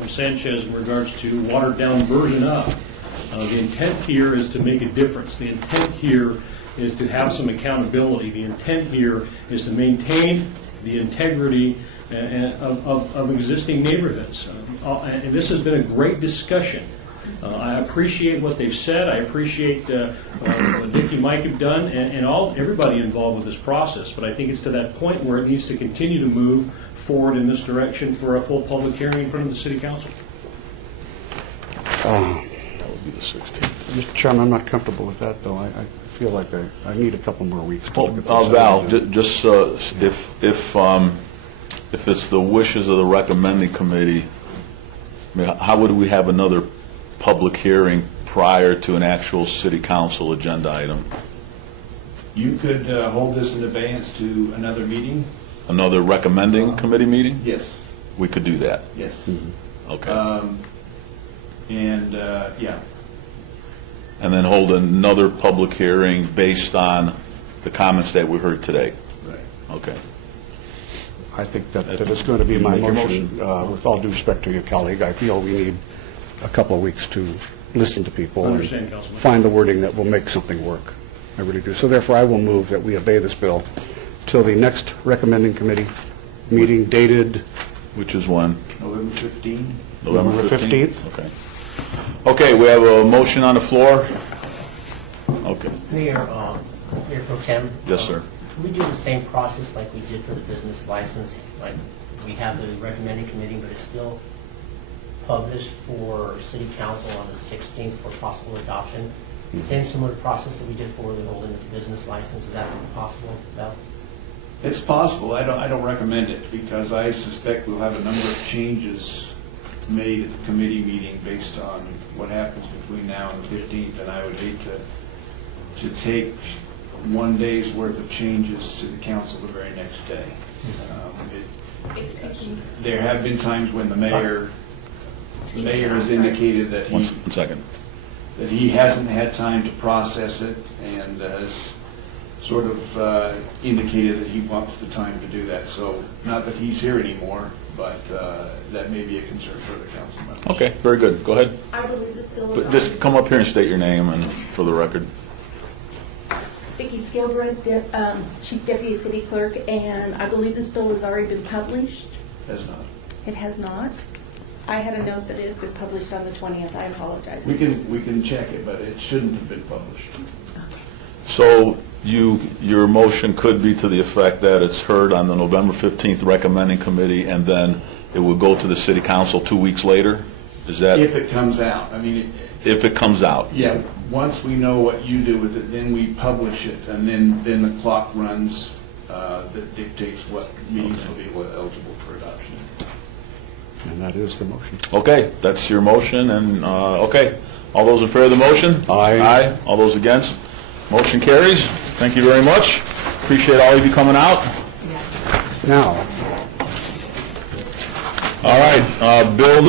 Sanchez in regards to watered down version of. The intent here is to make a difference. The intent here is to have some accountability. The intent here is to maintain the integrity of existing neighborhoods. And this has been a great discussion. I appreciate what they've said. I appreciate what Dick and Mike have done, and everybody involved with this process. But I think it's to that point where it needs to continue to move forward in this direction for a full public hearing in front of the City Council. That would be the 16th. Mr. Chairman, I'm not comfortable with that, though. I feel like I need a couple more weeks to look at this. Val, just if it's the wishes of the recommending committee, how would we have another public hearing prior to an actual city council agenda item? You could hold this in advance to another meeting? Another recommending committee meeting? Yes. We could do that. Yes. Okay. Yeah. And then hold another public hearing based on the comments that we heard today. Right. Okay. I think that is going to be my motion. With all due respect to your colleague, I feel we need a couple of weeks to listen to people I and understand, Councilman. find the wording that will make something work. I really do. So therefore, I will move that we obey this bill till the next recommending committee meeting dated Which is when? November 15? November November 15th? 15th. Okay. Okay, we have a motion on the floor. Okay. Mayor Pro Tem? Yes, sir. Can we do the same process like we did for the business license? Like, we have the recommending committee, but it's still published for city council on the 16th for possible adoption? Same similar process that we did for the holding of the business license. Is that possible, Val? It's possible. I don't recommend it because I suspect we'll have a number of changes made at the committee meeting based on what happens between now and the 15th, and I would hate to take one day's worth of changes to the council the very next day. There have been times when the mayor has indicated that One second. that he hasn't had time to process it and has sort of indicated that he wants the time to do that. So not that he's here anymore, but that may be a concern for the council members. Okay, very good. Go ahead. I believe this bill is But already... just come up here and state your name and for the record. Vicki Skilbred, Chief Deputy City Clerk, and I believe this bill has already been published. Has not. It has not. I had a note that it had been published on the 20th. I apologize. We can check it, but it shouldn't have been published. So your motion could be to the effect that it's heard on the November 15th recommending committee, and then it would go to the city council 2 weeks later? Is that, If it comes out, I mean, if it comes out? yeah, once we know what you do with it, then we publish it, and then the clock runs that dictates what meetings will be eligible for adoption. And that is the motion. Okay, that's your motion, and, okay. All those in favor of the motion? Aye. Aye. All those against? Motion carries. Thank you very much. Appreciate all of you coming out. Now, All right, Bill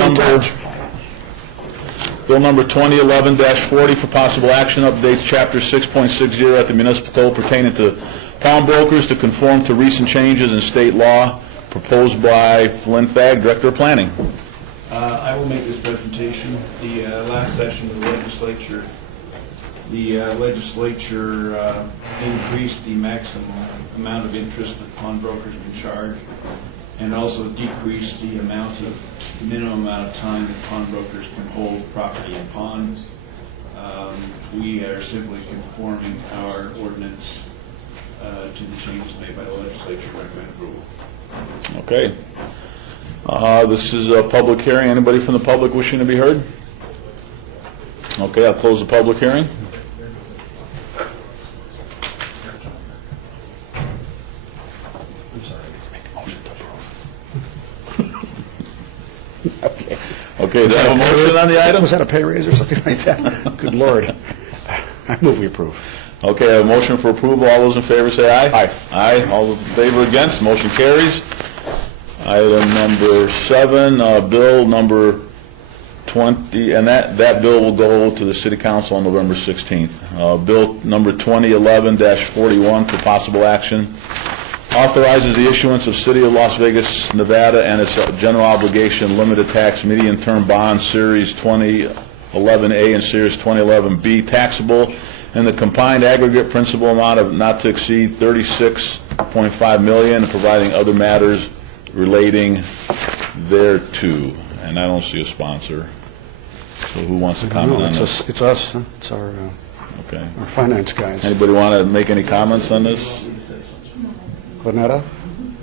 number 2011-40 for possible action updates Chapter 6.60 at the municipal code pertaining to pawnbrokers to conform to recent changes in state law, proposed by Flynn Fagg, Director of Planning. I will make this presentation. The last session of the legislature increased the maximum amount of interest that pawnbrokers can charge, and also decreased the minimum amount of time that pawnbrokers can hold property in pawns. We are simply conforming our ordinance to the changes made by the legislature. Recommend approval. Okay. This is a public hearing. Anybody from the public wishing to be heard? Okay, I'll close the public hearing. Okay, do I have a motion on the item? was that a pay raise or something like that? Good Lord. I move we approve. Okay, I have a motion for approval. All those in favor say aye. Aye. Aye. All those in favor against, motion carries. Item number 7, bill number 20, and that bill will go to the city council on November 16th. Bill number 2011-41 for possible action authorizes the issuance of City of Las Vegas, Nevada, and its general obligation limited tax medium-term bonds, Series 2011A and Series 2011B, taxable in the combined aggregate principal amount of not to exceed $36.5 million, and providing other matters relating thereto. And I don't see a sponsor. So who wants to comment on this? It's us. Huh? It's our Okay. finance guys. Anybody want to make any comments on this? Bonetta?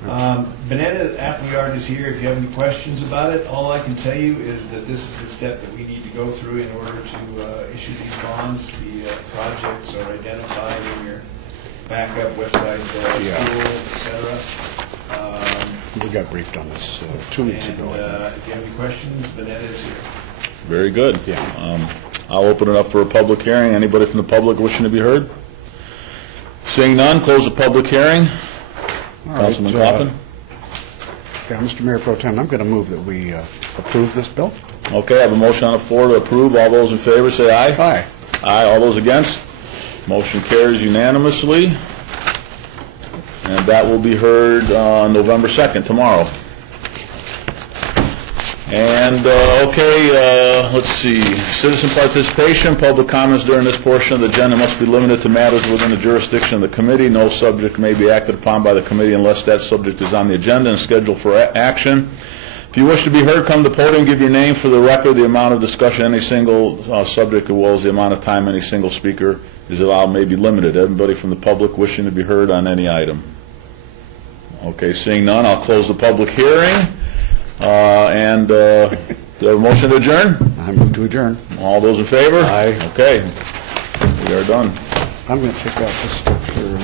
Bonetta Appleyard is here if you have any questions about it. All I can tell you is that this is a step that we need to go through in order to issue these bonds. The projects are identified in your backup website, school, etc. We got briefed on this 2 weeks ago. If you have any questions, Bonetta is here. Very good. Yeah. I'll open it up for a public hearing. Anybody from the public wishing to be heard? Seeing none, close the public hearing. All right, Councilman Coffin? Yeah, Mr. Mayor Pro Tem, I'm going to move that we approve this bill. Okay, I have a motion on the floor to approve. All those in favor say aye. Aye. Aye. All those against? Motion carries unanimously. And that will be heard on November 2nd, tomorrow. And, let's see, citizen participation, public comments during this portion of the agenda must be limited to matters within the jurisdiction of the committee. No subject may be acted upon by the committee unless that subject is on the agenda and scheduled for action. If you wish to be heard, come to the podium, give your name for the record, the amount of discussion, any single subject, as well as the amount of time any single speaker is allowed may be limited. Everybody from the public wishing to be heard on any item. Okay, seeing none, I'll close the public hearing. Do you have a motion to adjourn? I move to adjourn. All those in favor? Aye. Okay, we are done. I'm going to take out this stuff for